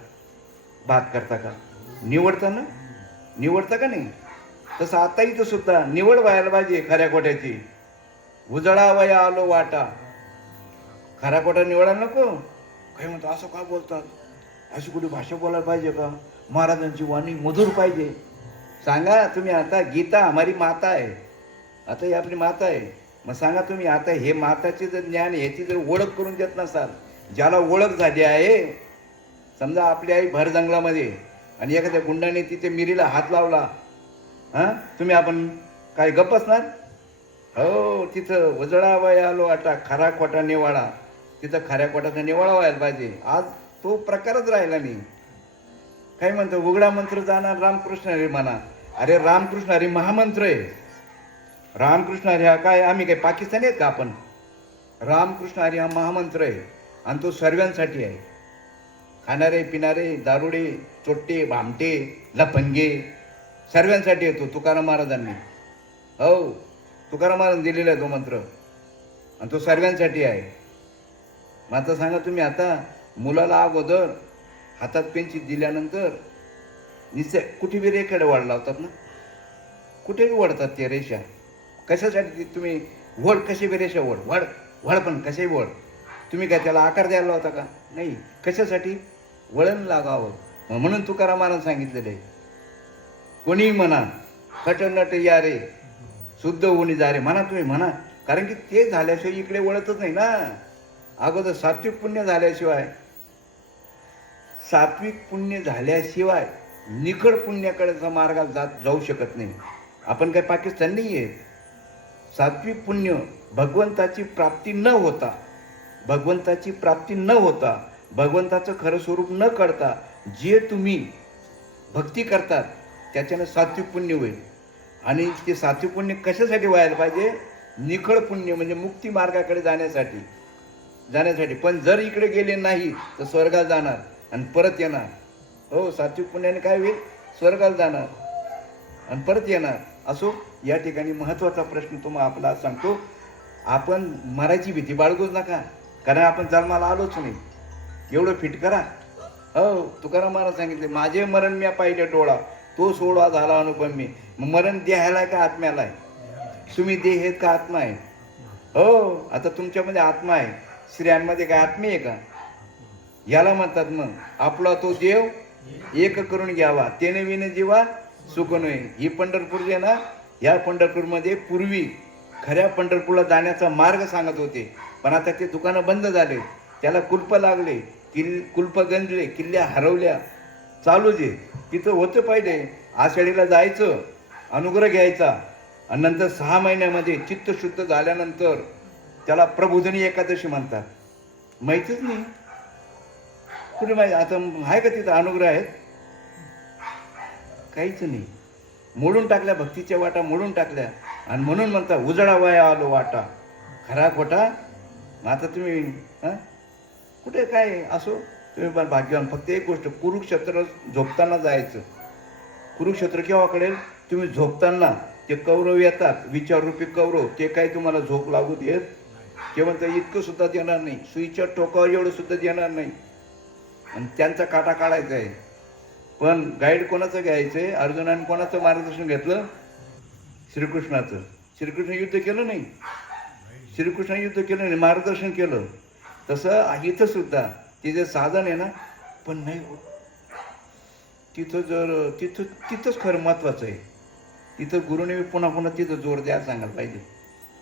भात करता का, निवडता ना, निवडता का नाही? तसं आता इथं सुद्धा निवड व्हायला पाहिजे खऱ्या खोट्याची. उजळावया आलो वाटा, खरा खोटा निवडायला नको. काही म्हणतो असं का बोलतात, अशी कुठे भाषा बोलायला पाहिजे का? महाराजांची वाणी मधुर पाहिजे. सांगा तुम्ही, आता गीता हमारी माता आहे, आता ही आपली माता आहे. मग सांगा तुम्ही, आता हे माताचे जर ज्ञान ह्याची जर ओळख करून देत नसाल, ज्याला ओळख झाली आहे, समजा आपली आई भर जंगलामध्ये आणि एखाद्या गुंडाने तिथे मिरीला हात लावला, तुम्ही आपण काय गप्प असणार? हो, तिथं उजळावया आलो वाटा, खरा खोटा निवाळा, तिथं खऱ्या खोटाचा निवाळा व्हायला पाहिजे. आज तो प्रकारच राहिला नाही. काही म्हणतो उघडा मंत्र जाणार रामकृष्ण हरी म्हणा. अरे रामकृष्ण हरी महामंत्र आहे. रामकृष्ण हरी हा काय आम्ही काय पाकिस्तानी आहेत का आपण? रामकृष्ण हरी हा महामंत्र आहे, आणि तो सर्वांसाठी आहे. खाणारे पिणारे, दारुडे, चोट्टे, भामटे, लफंगे, सर्वांसाठी येतो तुकाराम महाराजांनी. हो, तुकाराम महाराज दिलेला आहे तो मंत्र, आणि तो सर्वांसाठी आहे. मग आता सांगा तुम्ही, आता मुलाला अगोदर हातात पेन्सिल दिल्यानंतर निश्चय कुठे बी रेखेडे वाढ लावतात ना, कुठेही वळतात ते रेषा. कशासाठी तुम्ही वड, कशी बी रेषा वड वड वड, पण कशाही वड. तुम्ही काय त्याला आकार द्यायला होता का? नाही. कशासाठी? वळण लागावं. म्हणून तुकाराम महाराज सांगितलेलं आहे, कोणी म्हणा खटनट या रे शुद्ध होऊन जा रे, म्हणा तुम्ही म्हणा. कारण की ते झाल्याशिवाय इकडे वळतच नाही ना. अगोदर सात्विक पुण्य झाल्याशिवाय, सात्विक पुण्य झाल्याशिवाय निखळ पुण्याकडेचा मार्गात जाऊ शकत नाही. आपण काय पाकिस्तान नाही आहे. सात्विक पुण्य भगवंताची प्राप्ती न होता, भगवंताची प्राप्ती न होता, भगवंताचं खरं स्वरूप न कळता जे तुम्ही भक्ती करतात त्याच्यानं सात्विक पुण्य होईल. आणि ते सात्विक पुण्य कशासाठी व्हायला पाहिजे? निखळ पुण्य म्हणजे मुक्ती मार्गाकडे जाण्यासाठी. पण जर इकडे गेले नाही तर स्वर्गाला जाणार आणि परत येणार. हो, सात्विक पुण्याने काय होईल? स्वर्गाला जाणार आणि परत येणार. असो, या ठिकाणी महत्त्वाचा प्रश्न तुम्हाला आपला सांगतो, आपण मरायची भीती बाळगूच नका, कारण आपण जन्माला आलोच नाही. एवढं फिट करा. हो, तुकाराम महाराज सांगितले, माझे मरण म्या पाहिले डोळा, तो सोळा झाला अनुपम मी. मरण देहायला आहे का आत्म्याला आहे? तुम्ही देह आहेत का आत्मा आहे? हो, आता तुमच्यामध्ये आत्मा आहे. स्त्रियांमध्ये काय आत्मी आहे का? याला म्हणतात मग आपला तो देव एक करून घ्यावा, तेने विने जीवा सुख नये. ही पंढरपूर जे ना, या पंढरपूरमध्ये पूर्वी खऱ्या पंढरपूरला जाण्याचा मार्ग सांगत होते, पण आता ते दुकानं बंद झाले, त्याला कुलप लागले, कुलप गंजले, किल्ल्या हरवल्या. चालू जे तिथं होतं पाहिजे, आषाढीला जायचं, अनुग्रह घ्यायचा, आणि नंतर 6 महिन्यामध्ये चित्त शुद्ध झाल्यानंतर त्याला प्रबोधनी एकादशी म्हणतात. माहितीच नाही कुठे माहिती. आता आहे का तिथं अनुग्रह आहेत? काहीच नाही. मोडून टाकल्या भक्तीच्या वाटा, मोडून टाकल्या. आणि म्हणून म्हणता उजळा वाया आलो वाटा, खरा खोटा. मग आता तुम्ही कुठे काय असो, तुम्ही पण भाग्यवान. फक्त एक गोष्ट, कुरुक्षेत्र झोपताना जायचं. कुरुक्षेत्र केव्हा कळेल? तुम्ही झोपताना. ते कौरव येतात, विचाररूपी कौरव, ते काही तुम्हाला झोप लागू देत? ते म्हणतात इतकं सुद्धा देणार नाही, सुईच्या टोकावर एवढं सुद्धा देणार नाही, आणि त्यांचा काटा काढायचा आहे. पण गाईड कोणाचं घ्यायचं आहे? अर्जुनाने कोणाचं मार्गदर्शन घेतलं? श्रीकृष्णाचं. श्रीकृष्ण युद्ध केलं नाही, श्रीकृष्ण युद्ध केलं नाही, मार्गदर्शन केलं. तसं इथं सुद्धा ते जे साधन आहे ना, पण नाही होत. तिथंच खरं महत्त्वाचं आहे. तिथं गुरुने पुन्हा पुन्हा तिथं जोर द्यायला सांगायला पाहिजे,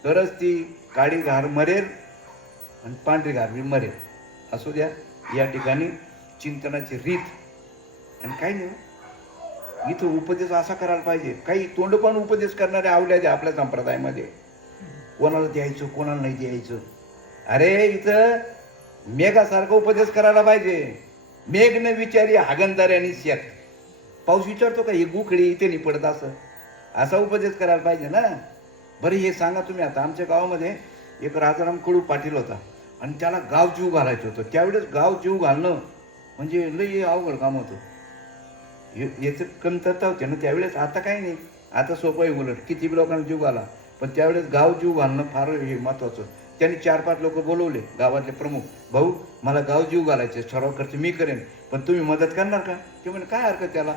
तरच ती काळी घार मरेल आणि पांढरी घार बी मरेल. असू द्या, या ठिकाणी चिंतनाची रीत. आणि काही नाही, इथं उपदेश असा करायला पाहिजे. काही तोंडपान उपदेश करणारे आवल्या द्या आपल्या संप्रदायामध्ये, कोणाला द्यायचं कोणाला नाही द्यायचं. अरे इथं मेघासारखा उपदेश करायला पाहिजे. मेघ न विचारी हागणदारी आणि शेत. पाऊस विचारतो का ही गुखडी इथे नाही पडत? असा उपदेश करायला पाहिजे ना. बरं हे सांगा तुम्ही, आता आमच्या गावामध्ये एक राजाराम कडू पाटील होता, आणि त्याला गाव जीव घालायचं होतं. त्यावेळेस गाव जीव घालणं म्हणजे लई अवघड काम होतं. याचं कमतरता होते ना त्यावेळेस. आता काही नाही, आता सोपं आहे उलट, किती बी लोकांना जीव घाला. पण त्यावेळेस गाव जीव घालणं फार हे महत्त्वाचं. त्यांनी 4-5 लोक बोलवले गावातले प्रमुख. भाऊ, मला गाव जीव घालायचे, ठराव खर्च मी करेन, पण तुम्ही मदत करणार का? ते म्हणे काय हरकत त्याला.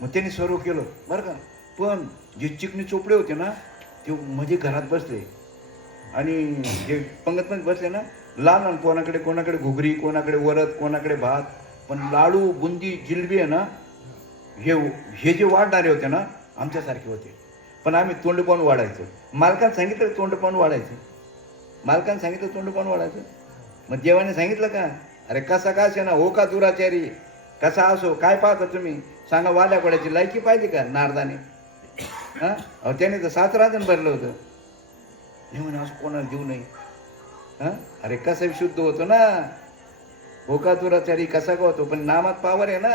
मग त्यांनी सर्व केलं बरं का. पण जे चिकणी चोपडे होते ना, ते मध्ये घरात बसले, आणि जे पंगतमध्ये बसले ना, लहान कोणाकडे घुगरी, कोणाकडे वरद, कोणाकडे भात. पण लाडू, बुंदी, जिलबी आहे ना, हे जे वाढणारे होते ना, आमच्यासारखे होते. पण आम्ही तोंड पाहून वाढायचो. मालकानं सांगितलं तोंड पाहून वाढायचं, मालकानं सांगितलं तोंड पाहून वाढायचं. मग देवाने सांगितलं का? अरे कसा का असे ना, हो का दुराचारी, कसा असो, काय पाहता तुम्ही सांगा? वाल्या कोड्याची लायकी पाहिजे का नारदाने? अहो त्याने तर 7 राजन भरलं होतं. हे म्हणे असं कोणाला देऊ नये. अरे कसं शुद्ध होतो ना, हो का दुराचारी कसा का होतो. पण नामात पावर आहे ना,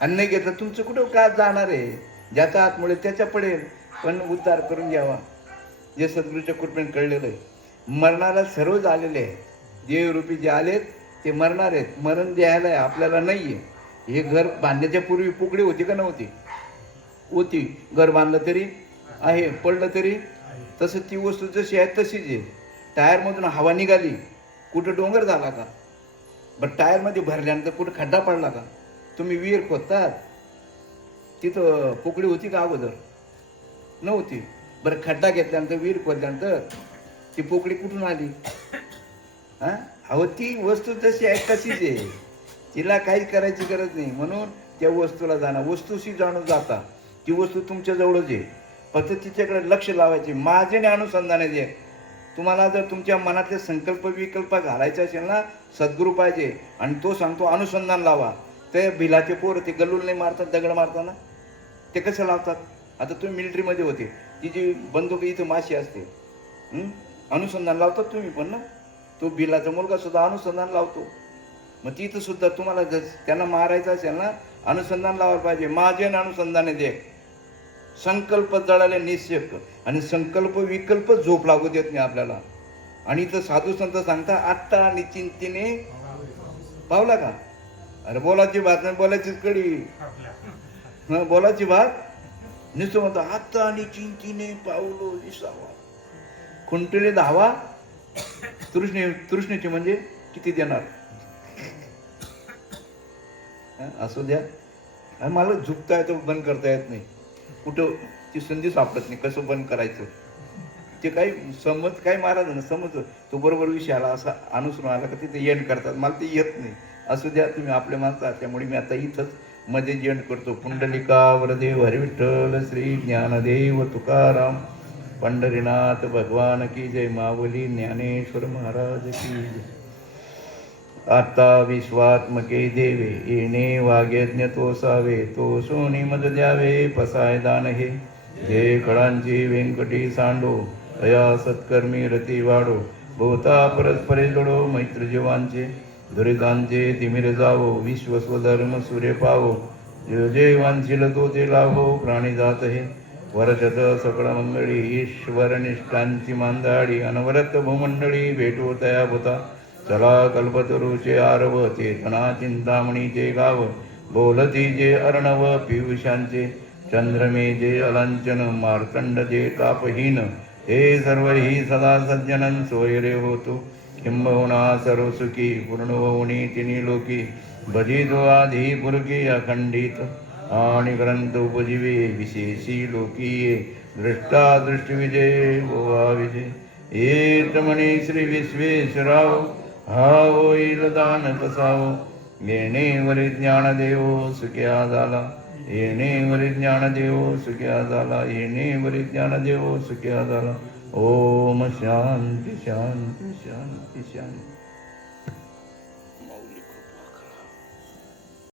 अन्न घेतलं तुमचं कुठं का जाणार आहे? ज्याचा हात मुळे त्याच्या पडेल. पण उद्धार करून घ्यावा, जे सद्गुरूच्या कृपेने कळलेलं आहे. मरणाला सर्व आलेले आहे, देवरूपी जे आलेत ते मरणार आहेत. मरण द्यायला आहे, आपल्याला नाही आहे. हे घर बांधण्याच्या पूर्वी पुकडी होती का नव्हती? होती. घर बांधलं तरी आहे, पडलं तरी तसं ती वस्तू जशी आहे तशीच आहे. टायरमधून हवा निघाली, कुठं डोंगर झाला का? बरं टायरमध्ये भरल्यानंतर कुठं खड्डा पडला का? तुम्ही विहीर खोदतात, तिथं पोकळी होती का अगोदर? नव्हती. बरं खड्डा घेतल्यानंतर विहीर खोदल्यानंतर ती पोकळी कुठून आली? हा, अहो ती वस्तू जशी आहे तशीच आहे, तिला काहीच करायची गरज नाही. म्हणून त्या वस्तूला जाणं, वस्तूशी जाणून जाता. ती वस्तू तुमच्या जवळच आहे, फक्त तिच्याकडे लक्ष लावायचे, माझ्याने अनुसंधाने दे. तुम्हाला जर तुमच्या मनातले संकल्प विकल्प घालायचे असेल ना, सद्गुरू पाहिजे. आणि तो सांगतो अनुसंधान लावा. ते भिलाचे पोर ते गल्लूल नाही मारतात, दगड मारताना ते कसं लावतात? आता तुम्ही मिलिटरीमध्ये होते, ती जी बंदूक इथं माशी असते, अनुसंधान लावतात तुम्ही पण ना. तो बिलाचा मुलगा सुद्धा अनुसंधान लावतो. मग तिथं सुद्धा तुम्हाला जर त्यांना मारायचं असेल ना, अनुसंधान लावायला पाहिजे. माझे अनुसंधाने दे. संकल्प जळाले निश्चय, आणि संकल्प विकल्प झोप लागू देत नाही आपल्याला. आणि इथं साधू संत सांगता आत्ता आणि चिंतेने पावला का? अरे बोलाची बात नाही, बोलायचीच कडी. बोलाची बात नुसतं म्हणतो आत्ता आणि चिंतेने पावलो विसावा, खुंटले धावा तृष्णेची म्हणजे किती देणार? असू द्या. आणि मला झुकता येतो, बंद करता येत नाही. कुठं ती संधी सापडत नाही, कसं बंद करायचं ते. काही समज काय महाराज ना समज तो बरोबर विषय आला असा अनुसरून आला का तिथे एंड करतात, मला ते येत नाही. असू द्या, तुम्ही आपले माणसं आहात, त्यामुळे मी आता इथंच मध्ये एंड करतो. पुंडलिका वरदेव हरी विठ्ठल श्री ज्ञानदेव तुकाराम पंढरीनाथ भगवान की जय. माऊली ज्ञानेश्वर महाराज की जय. आता विश्वात्मके देवे येणे वाग्यज्ञ तो सावे, तो सोनी मद द्यावे पसाय दान हे. जे कळांची व्यंकटी सांडो, तया सत्कर्मी रती वाढो. भोवता परस्परे जोडो मैत्र जीवांचे, दुरितांचे तिमिर जावो. विश्व स्वधर्म सूर्य पावो, जे जे वांछिल तो ते लाभो. प्राणी जात हे वर्षत सकळ मंगळी, ईश्वर निष्ठांची मांदाडी. अनवरत भूमंडळी भेटो तया भूता, चला कल्पतरूचे आरव. चेतना चिंतामणीचे गाव, बोलती जे अर्णव पियुषांचे. चंद्रमे जे अलांचन, मार्तंड जे तापहीन. हे सर्व ही सदा सज्जनन सोयरे होतो. किंबहुना सर्व सुखी पूर्ण होऊनी तिन्ही लोकी. भजितो आधी पुरकी अखंडित, आणि ग्रंथ उपजीवे विशेषी लोकीये. दृष्टा दृष्टविजय ओवा विजय. येत म्हणे श्री विश्वेश्वराव, हा होईल दान कसावो. येणेवरी ज्ञानदेव सुख्या झाला, येणेवरी ज्ञानदेव सुख्या झाला, येणेवरी ज्ञानदेव सुख्या झाला. ओम शांती शांती शांती शांती.